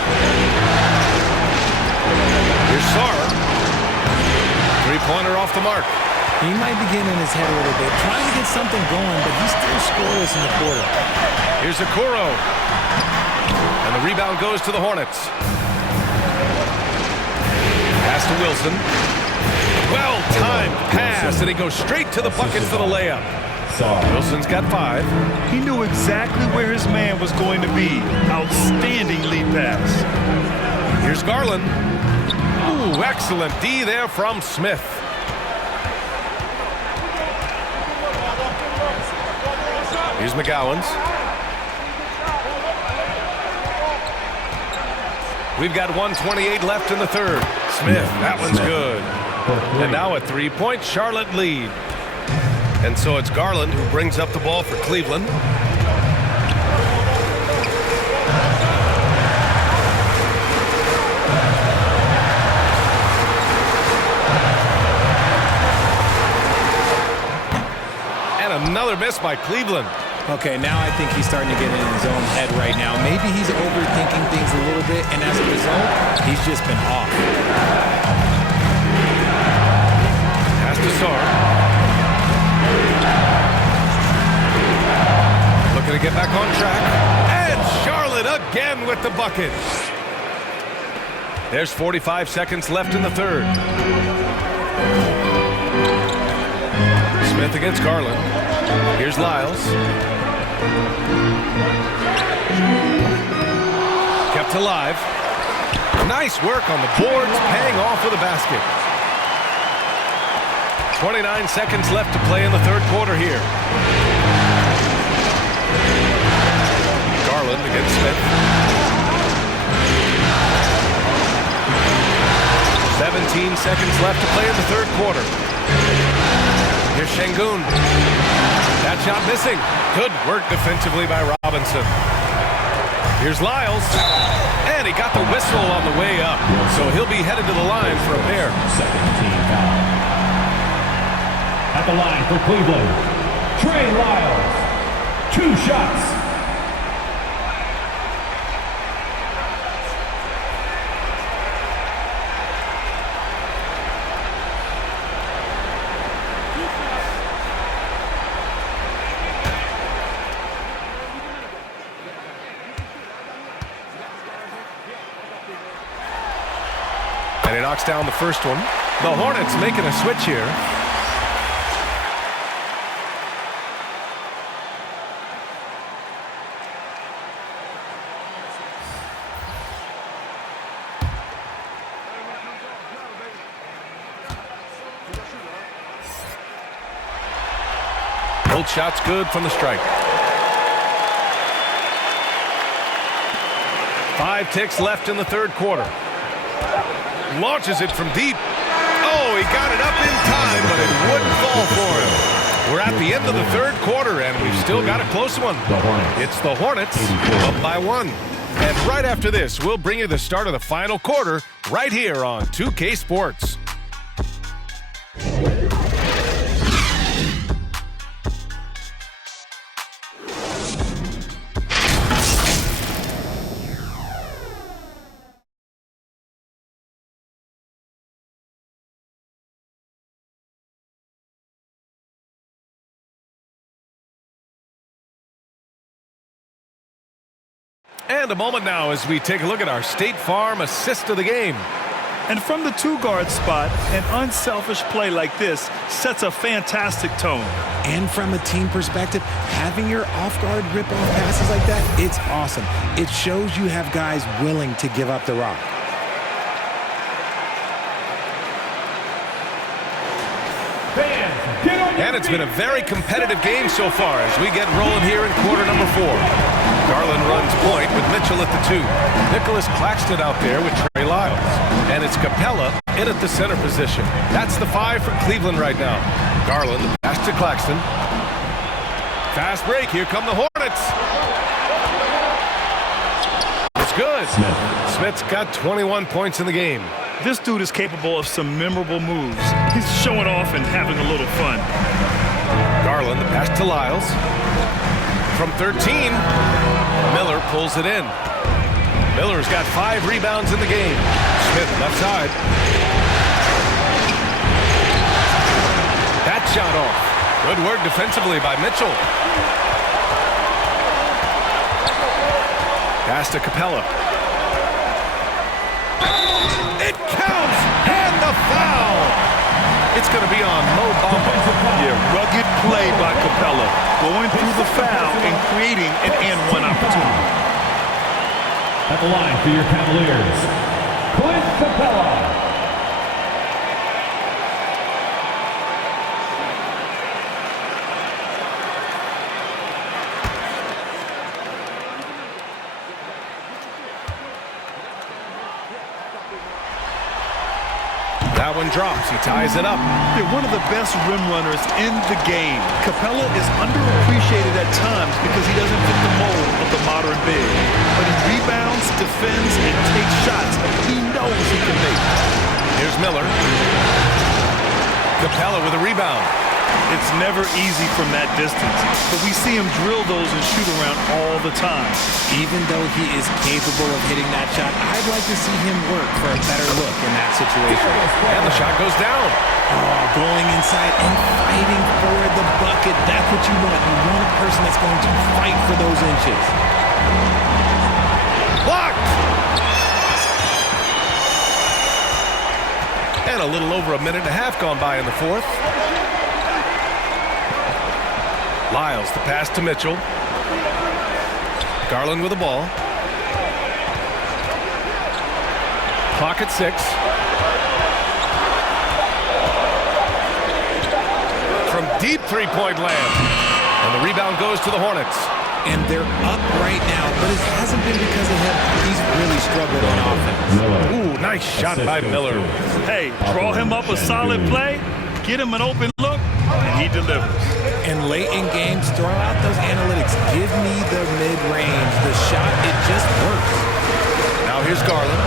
Here's Sarr. 3-pointer off the mark. He might be getting in his head a little bit, trying to get something going, but he's still scoreless in the quarter. Here's Okoro. And the rebound goes to the Hornets. Pass to Wilson. Well-timed pass, and he goes straight to the bucket for the layup. Wilson's got 5. He knew exactly where his man was going to be. Outstanding lead pass. Here's Garland. Ooh, excellent D there from Smith. Here's McGowan's. We've got 1:28 left in the third. Smith, that one's good. And now a 3-point Charlotte lead. And so it's Garland who brings up the ball for Cleveland. And another miss by Cleveland. Okay, now I think he's starting to get in his own head right now. Maybe he's overthinking things a little bit, and as a result, he's just been off. Pass to Sarr. Looking to get back on track. And Charlotte again with the bucket. There's 45 seconds left in the third. Smith against Garland. Here's Lyles. Kept alive. Nice work on the boards, paying off with a basket. 29 seconds left to play in the third quarter here. Garland against Smith. 17 seconds left to play in the third quarter. Here's Şengün. That shot missing. Good work defensively by Robinson. Here's Lyles. And he got the whistle on the way up. So he'll be headed to the line for a pair. Second team foul. At the line for Cleveland, Trey Lyles. 2 shots. And he knocks down the first one. The Hornets making a switch here. Both shots good from the stripe. 5 ticks left in the third quarter. Launches it from deep. Oh, he got it up in time, but it wouldn't fall for him. We're at the end of the third quarter, and we've still got a close one. It's the Hornets up by 1. And right after this, we'll bring you the start of the final quarter right here on 2K Sports. And a moment now as we take a look at our State Farm assist of the game. And from the 2-guard spot, an unselfish play like this sets a fantastic tone. And from a team perspective, having your off-guard rip-off passes like that, it's awesome. It shows you have guys willing to give up the rock. And it's been a very competitive game so far as we get rolling here in quarter number 4. Garland runs point with Mitchell at the 2. Nicholas Claxton out there with Trey Lyles. And it's Capella in at the center position. That's the 5 for Cleveland right now. Garland, the pass to Claxton. Fast break. Here come the Hornets. It's good. Smith's got 21 points in the game. This dude is capable of some memorable moves. He's showing off and having a little fun. Garland, the pass to Lyles. From 13, Miller pulls it in. Miller's got 5 rebounds in the game. Smith left side. That shot off. Good work defensively by Mitchell. Pass to Capella. It counts! And the foul! It's going to be on Mo Bamba. Yeah, rugged play by Capella. Going through the foul and creating an and-one opportunity. At the line for your Cavaliers, Clint Capella. That one drops. He ties it up. They're one of the best rim runners in the game. Capella is underappreciated at times because he doesn't fit the mold of the modern big. But he rebounds, defends, and takes shots he knows he can make. Here's Miller. Capella with a rebound. It's never easy from that distance, but we see him drill those and shoot around all the time. Even though he is capable of hitting that shot, I'd like to see him work for a better look in that situation. And the shot goes down. Oh, going inside and fighting for the bucket. That's what you want. You want a person that's going to fight for those inches. Blocked! And a little over a minute and a half gone by in the fourth. Lyles, the pass to Mitchell. Garland with the ball. Clock at 6. From deep three-point land. And the rebound goes to the Hornets. And they're up right now, but it hasn't been because of him. He's really struggled on offense. Ooh, nice shot by Miller. Hey, draw him up a solid play, get him an open look, and he delivers. And late in games, throw out those analytics. Give me the mid-range. The shot, it just works. Now here's Garland.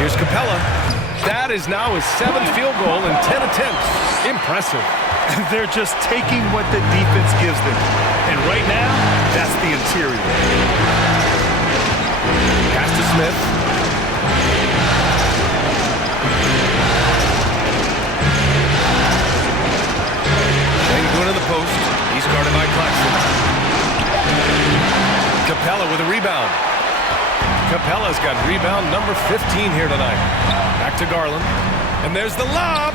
Here's Capella. That is now his 7th field goal in 10 attempts. Impressive. And they're just taking what the defense gives them. And right now, that's the interior. Pass to Smith. Going to the post. He's guarded by Claxton. Capella with a rebound. Capella's got rebound number 15 here tonight. Back to Garland. And there's the lob.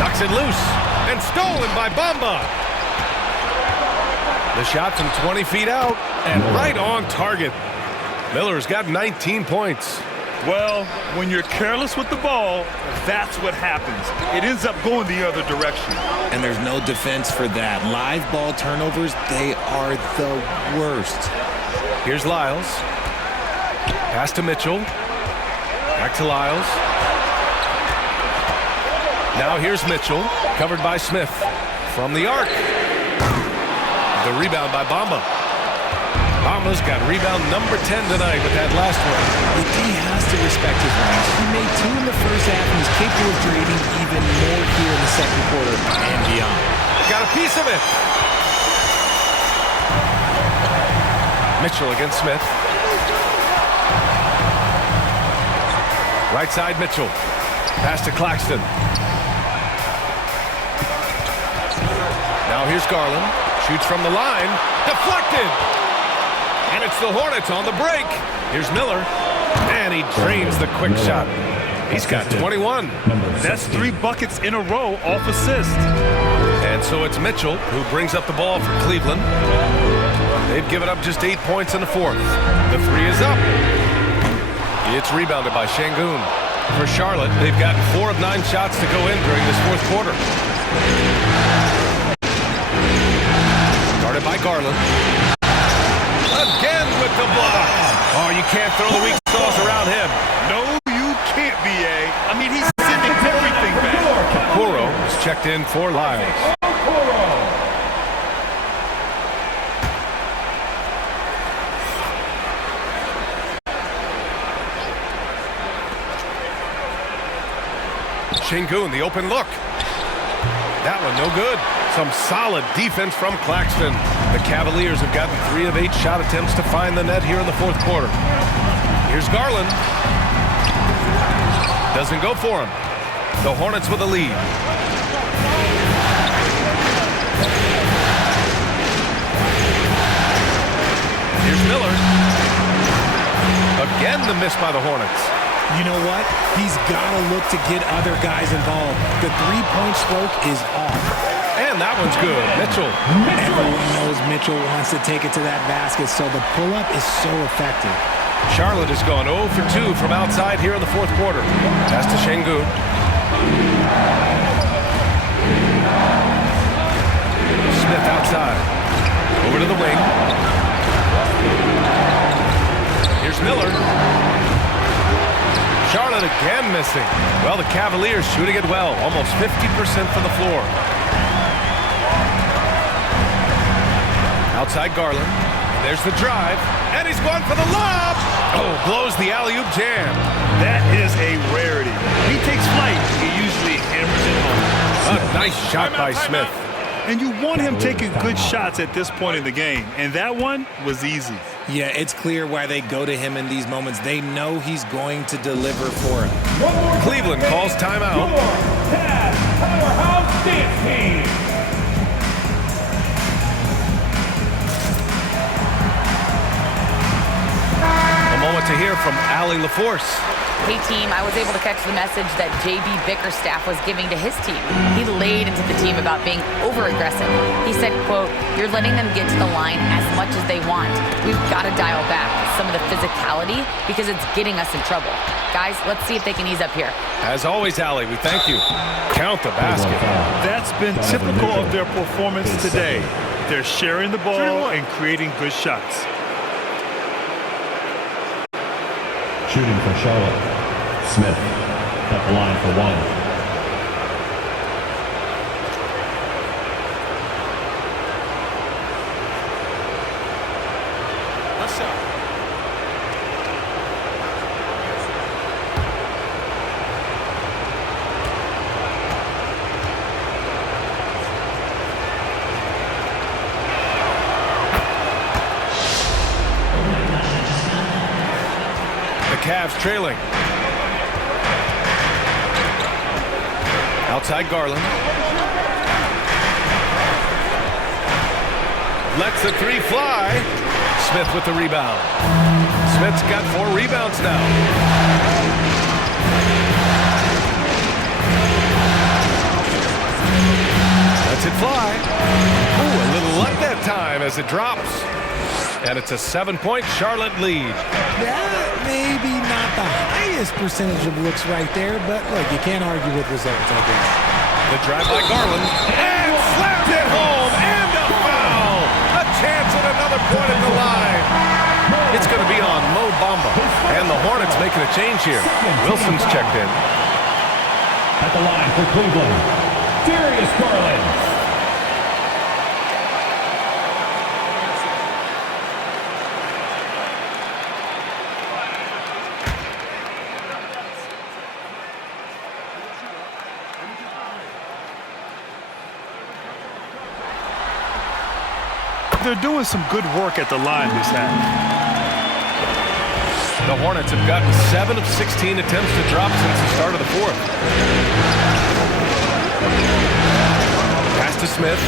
Knocks it loose. And stolen by Bamba. The shot from 20 feet out. And right on target. Miller's got 19 points. Well, when you're careless with the ball, that's what happens. It ends up going the other direction. And there's no defense for that. Live ball turnovers, they are the worst. Here's Lyles. Pass to Mitchell. Back to Lyles. Now here's Mitchell, covered by Smith. From the arc. The rebound by Bamba. Bamba's got rebound number 10 tonight with that last one. The D has to respect his range. He made 2 in the first half, and he's capable of creating even more here in the second quarter and beyond. Got a piece of it. Mitchell against Smith. Right side Mitchell. Pass to Claxton. Now here's Garland. Shoots from the line. Deflected. And it's the Hornets on the break. Here's Miller. And he drains the quick shot. He's got 21. That's 3 buckets in a row off assist. And so it's Mitchell who brings up the ball for Cleveland. They've given up just 8 points in the fourth. The 3 is up. It's rebounded by Şengün. For Charlotte, they've gotten 4 of 9 shots to go in during this fourth quarter. Guarded by Garland. Again with the block. Oh, you can't throw the weak balls around him. No, you can't, B.A. I mean, he's sending everything back. Kuro is checked in for Lyles. Şengün, the open look. That one no good. Some solid defense from Claxton. The Cavaliers have gotten 3 of 8 shot attempts to find the net here in the fourth quarter. Here's Garland. Doesn't go for him. The Hornets with a lead. Here's Miller. Again the miss by the Hornets. You know what? He's got to look to get other guys involved. The three-point stroke is off. And that one's good. Mitchell. Everyone knows Mitchell wants to take it to that basket, so the pull-up is so effective. Charlotte has gone 0 for 2 from outside here in the fourth quarter. Pass to Şengün. Smith outside. Over to the wing. Here's Miller. Charlotte again missing. Well, the Cavaliers shooting it well. Almost 50% from the floor. Outside Garland. There's the drive. And he's going for the lob. Oh, blows the alley-oop jam. That is a rarity. He takes flight. He usually hammers it home. A nice shot by Smith. And you want him taking good shots at this point in the game. And that one was easy. Yeah, it's clear why they go to him in these moments. They know he's going to deliver for him. Cleveland calls timeout. Powerhouse dance team. A moment to hear from Allie LaForce. Hey team, I was able to catch the message that J.B. Bickerstaff was giving to his team. He laid into the team about being over-aggressive. He said, quote, "You're letting them get to the line as much as they want. We've got to dial back some of the physicality because it's getting us in trouble. Guys, let's see if they can ease up here." As always, Allie, we thank you. Count the basket. That's been typical of their performance today. They're sharing the ball and creating good shots. Shooting for Charlotte. Smith at the line for 1. Let's go. Cavs trailing. Outside Garland. Lets the 3 fly. Smith with the rebound. Smith's got 4 rebounds now. Lets it fly. Ooh, a little luck that time as it drops. And it's a 7-point Charlotte lead. That maybe not the highest percentage of looks right there, but look, you can't argue with results, I guess. The drive by Garland. And slammed it home. And a foul. A chance at another point at the line. It's going to be on Mo Bamba. And the Hornets making a change here. Wilson's checked in. At the line for Cleveland, Darius Garland. They're doing some good work at the line this half. The Hornets have gotten 7 of 16 attempts to drop since the start of the fourth. Pass to Smith.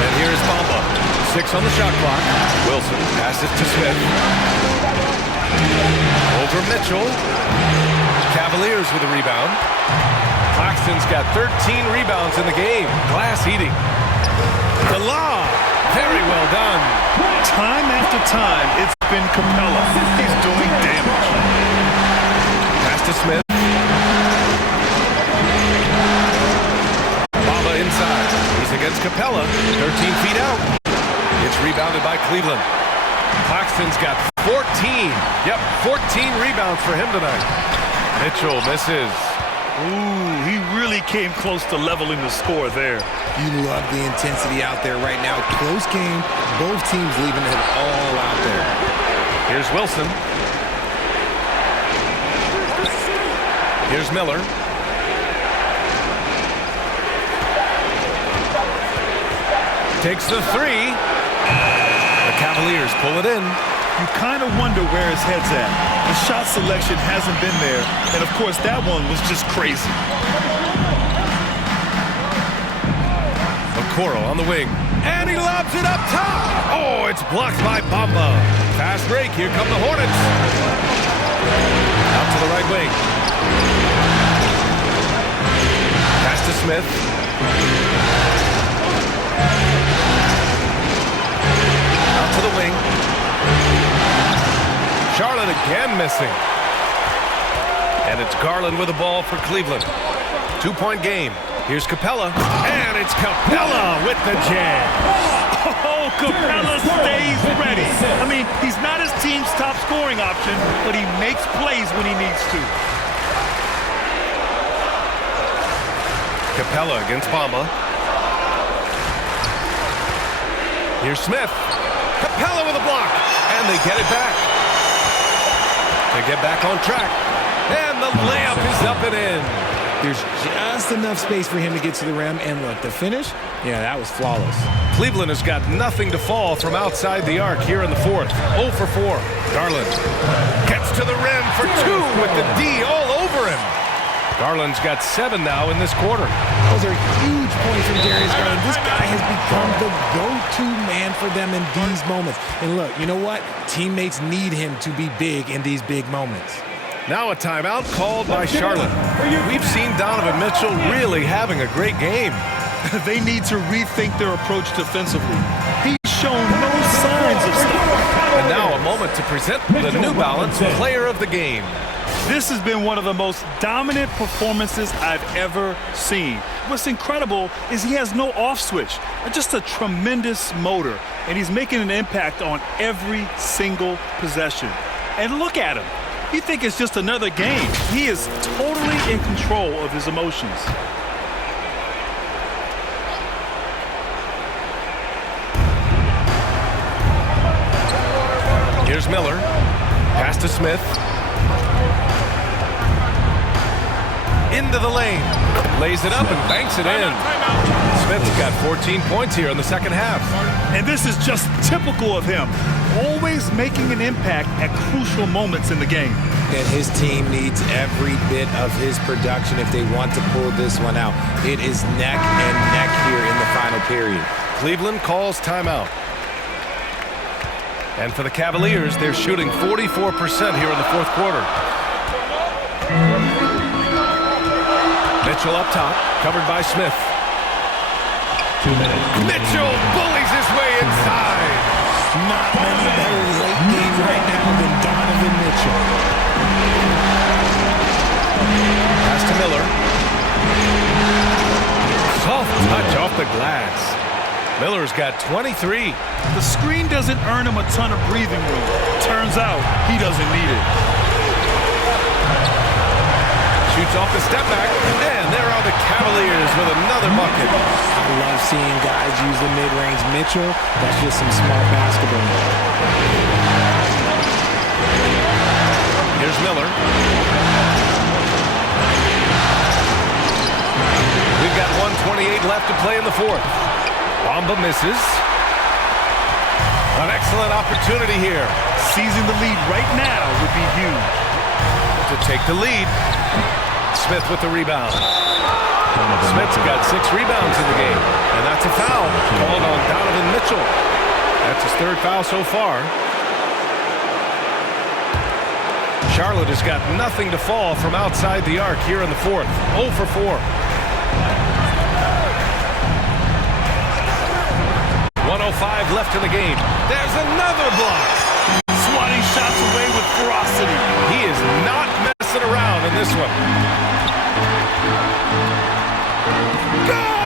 And here's Bamba. 6 on the shot clock. Wilson passes to Smith. Over Mitchell. Cavaliers with a rebound. Claxton's got 13 rebounds in the game. Glass eating. The lob. Very well done. Time after time, it's been Capella. He's doing damage. Pass to Smith. Bamba inside. He's against Capella. 13 feet out. It's rebounded by Cleveland. Claxton's got 14. Yep, 14 rebounds for him tonight. Mitchell misses. Ooh, he really came close to leveling the score there. You love the intensity out there right now. Close game. Both teams leaving it all out there. Here's Wilson. Here's Miller. Takes the three. The Cavaliers pull it in. You kind of wonder where his head's at. The shot selection hasn't been there, and of course that one was just crazy. Okoro on the wing, and he lobs it up top. Oh, it's blocked by Bamba. Fast break, here come the Hornets. Out to the right wing. Pass to Smith. Out to the wing. Charlotte again missing. And it's Garland with the ball for Cleveland. 2-point game. Here's Capella. And it's Capella with the jam. Oh, Capella stays ready. I mean, he's not his team's top scoring option, but he makes plays when he needs to. Capella against Bamba. Here's Smith. Capella with a block. And they get it back. They get back on track. And the layup is up and in. There's just enough space for him to get to the rim. And look, the finish, yeah, that was flawless. Cleveland has got nothing to fall from outside the arc here in the fourth. 0 for 4. Garland gets to the rim for 2 with the D all over him. Garland's got 7 now in this quarter. Those are huge points from Darius Garland. This guy has become the go-to man for them in these moments. And look, you know what? Teammates need him to be big in these big moments. Now a timeout called by Charlotte. We've seen Donovan Mitchell really having a great game. They need to rethink their approach defensively. He's shown no signs of stopping. And now a moment to present the New Balance Player of the Game. This has been one of the most dominant performances I've ever seen. What's incredible is he has no off switch, just a tremendous motor, and he's making an impact on every single possession. And look at him. You think it's just another game. He is totally in control of his emotions. Here's Miller. Pass to Smith. Into the lane. Lays it up and banks it in. Smith's got 14 points here in the second half. And this is just typical of him. Always making an impact at crucial moments in the game. And his team needs every bit of his production if they want to pull this one out. It is neck and neck here in the final period. Cleveland calls timeout. And for the Cavaliers, they're shooting 44% here in the fourth quarter. Mitchell up top, covered by Smith. 2 minutes. Mitchell bullies his way inside. Not many better late game right now than Donovan Mitchell. Pass to Miller. Soft touch off the glass. Miller's got 23. The screen doesn't earn him a ton of breathing room. Turns out he doesn't need it. Shoots off the step back, and there are the Cavaliers with another bucket. I love seeing guys use the mid-range. Mitchell, that's just some smart basketball. Here's Miller. We've got 1:28 left to play in the fourth. Bamba misses. An excellent opportunity here. Seizing the lead right now would be huge. To take the lead. Smith with the rebound. Smith's got 6 rebounds in the game, and that's a foul called on Donovan Mitchell. That's his 3rd foul so far. Charlotte has got nothing to fall from outside the arc here in the fourth. 0 for 4. 1:05 left in the game. There's another block. Swatting shots away with ferocity. He is not messing around in this one. Good!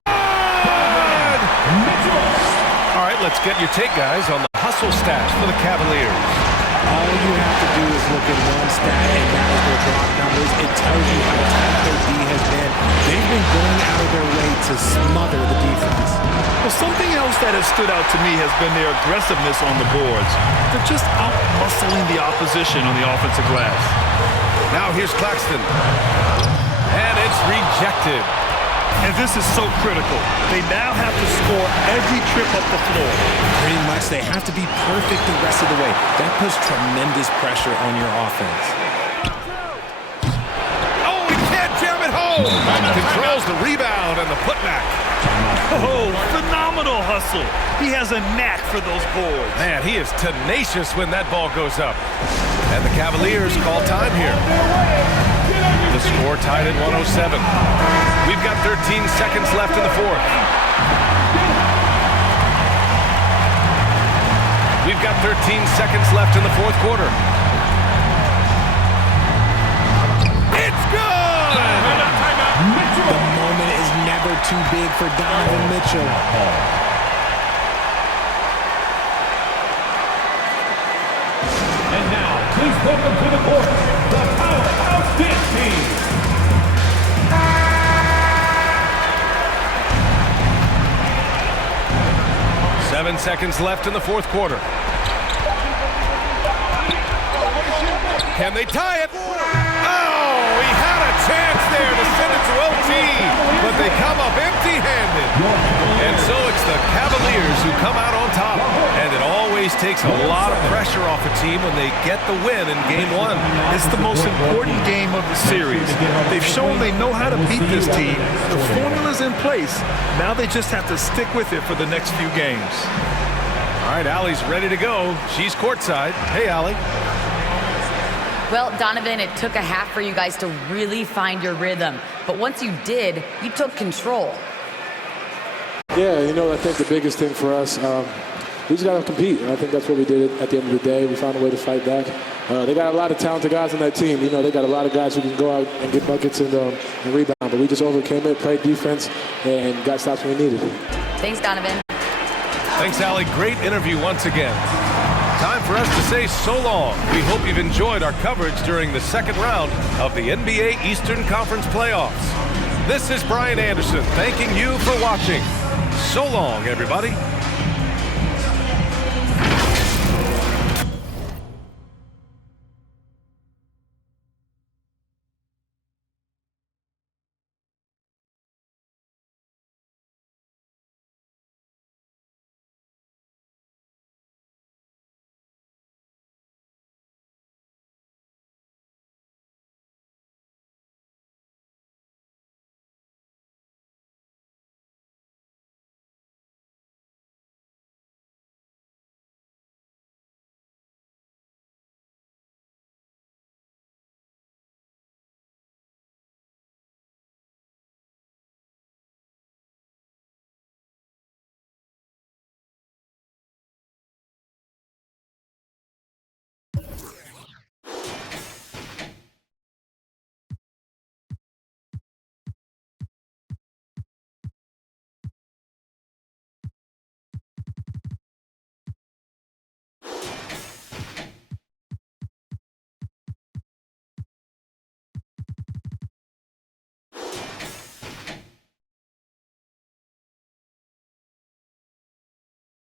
All right, let's get your take, guys, on the hustle stats for the Cavaliers. All you have to do is look at one stat, and that is their block numbers. It tells you how tough their D has been. They've been going out of their way to smother the defense. Well, something else that has stood out to me has been their aggressiveness on the boards. They're just out-muscling the opposition on the offensive glass. Now here's Claxton. And it's rejected. And this is so critical. They now have to score every trip up the floor. Pretty much, they have to be perfect the rest of the way. That puts tremendous pressure on your offense. Oh, he can't jam it home. Controls the rebound and the putback. Oh, phenomenal hustle. He has a knack for those boards. Man, he is tenacious when that ball goes up. And the Cavaliers call time here. The score tied at 107. We've got 13 seconds left in the fourth. We've got 13 seconds left in the fourth quarter. It's good! The moment is never too big for Donovan Mitchell. And now, please welcome to the court, the Powerhouse Dance Team. 7 seconds left in the fourth quarter. Can they tie it? Oh, he had a chance there to send it to OT, but they come up empty-handed. And so it's the Cavaliers who come out on top. And it always takes a lot of pressure off a team when they get the win in Game 1. It's the most important game of the series. They've shown they know how to beat this team. The formula's in place. Now they just have to stick with it for the next few games. All right, Allie's ready to go. She's courtside. Hey, Allie. Well, Donovan, it took a half for you guys to really find your rhythm. But once you did, you took control. Yeah, I think the biggest thing for us, we just got to compete. And I think that's what we did at the end of the day. We found a way to fight back. They got a lot of talented guys on that team. They got a lot of guys who can go out and get buckets and rebound. But we just overcame it, played defense, and got stops when we needed it. Thanks, Donovan. Thanks, Allie. Great interview once again. Time for us to say so long. We hope you've enjoyed our coverage during the second round of the NBA Eastern Conference playoffs. This is Brian Anderson thanking you for watching. So long, everybody.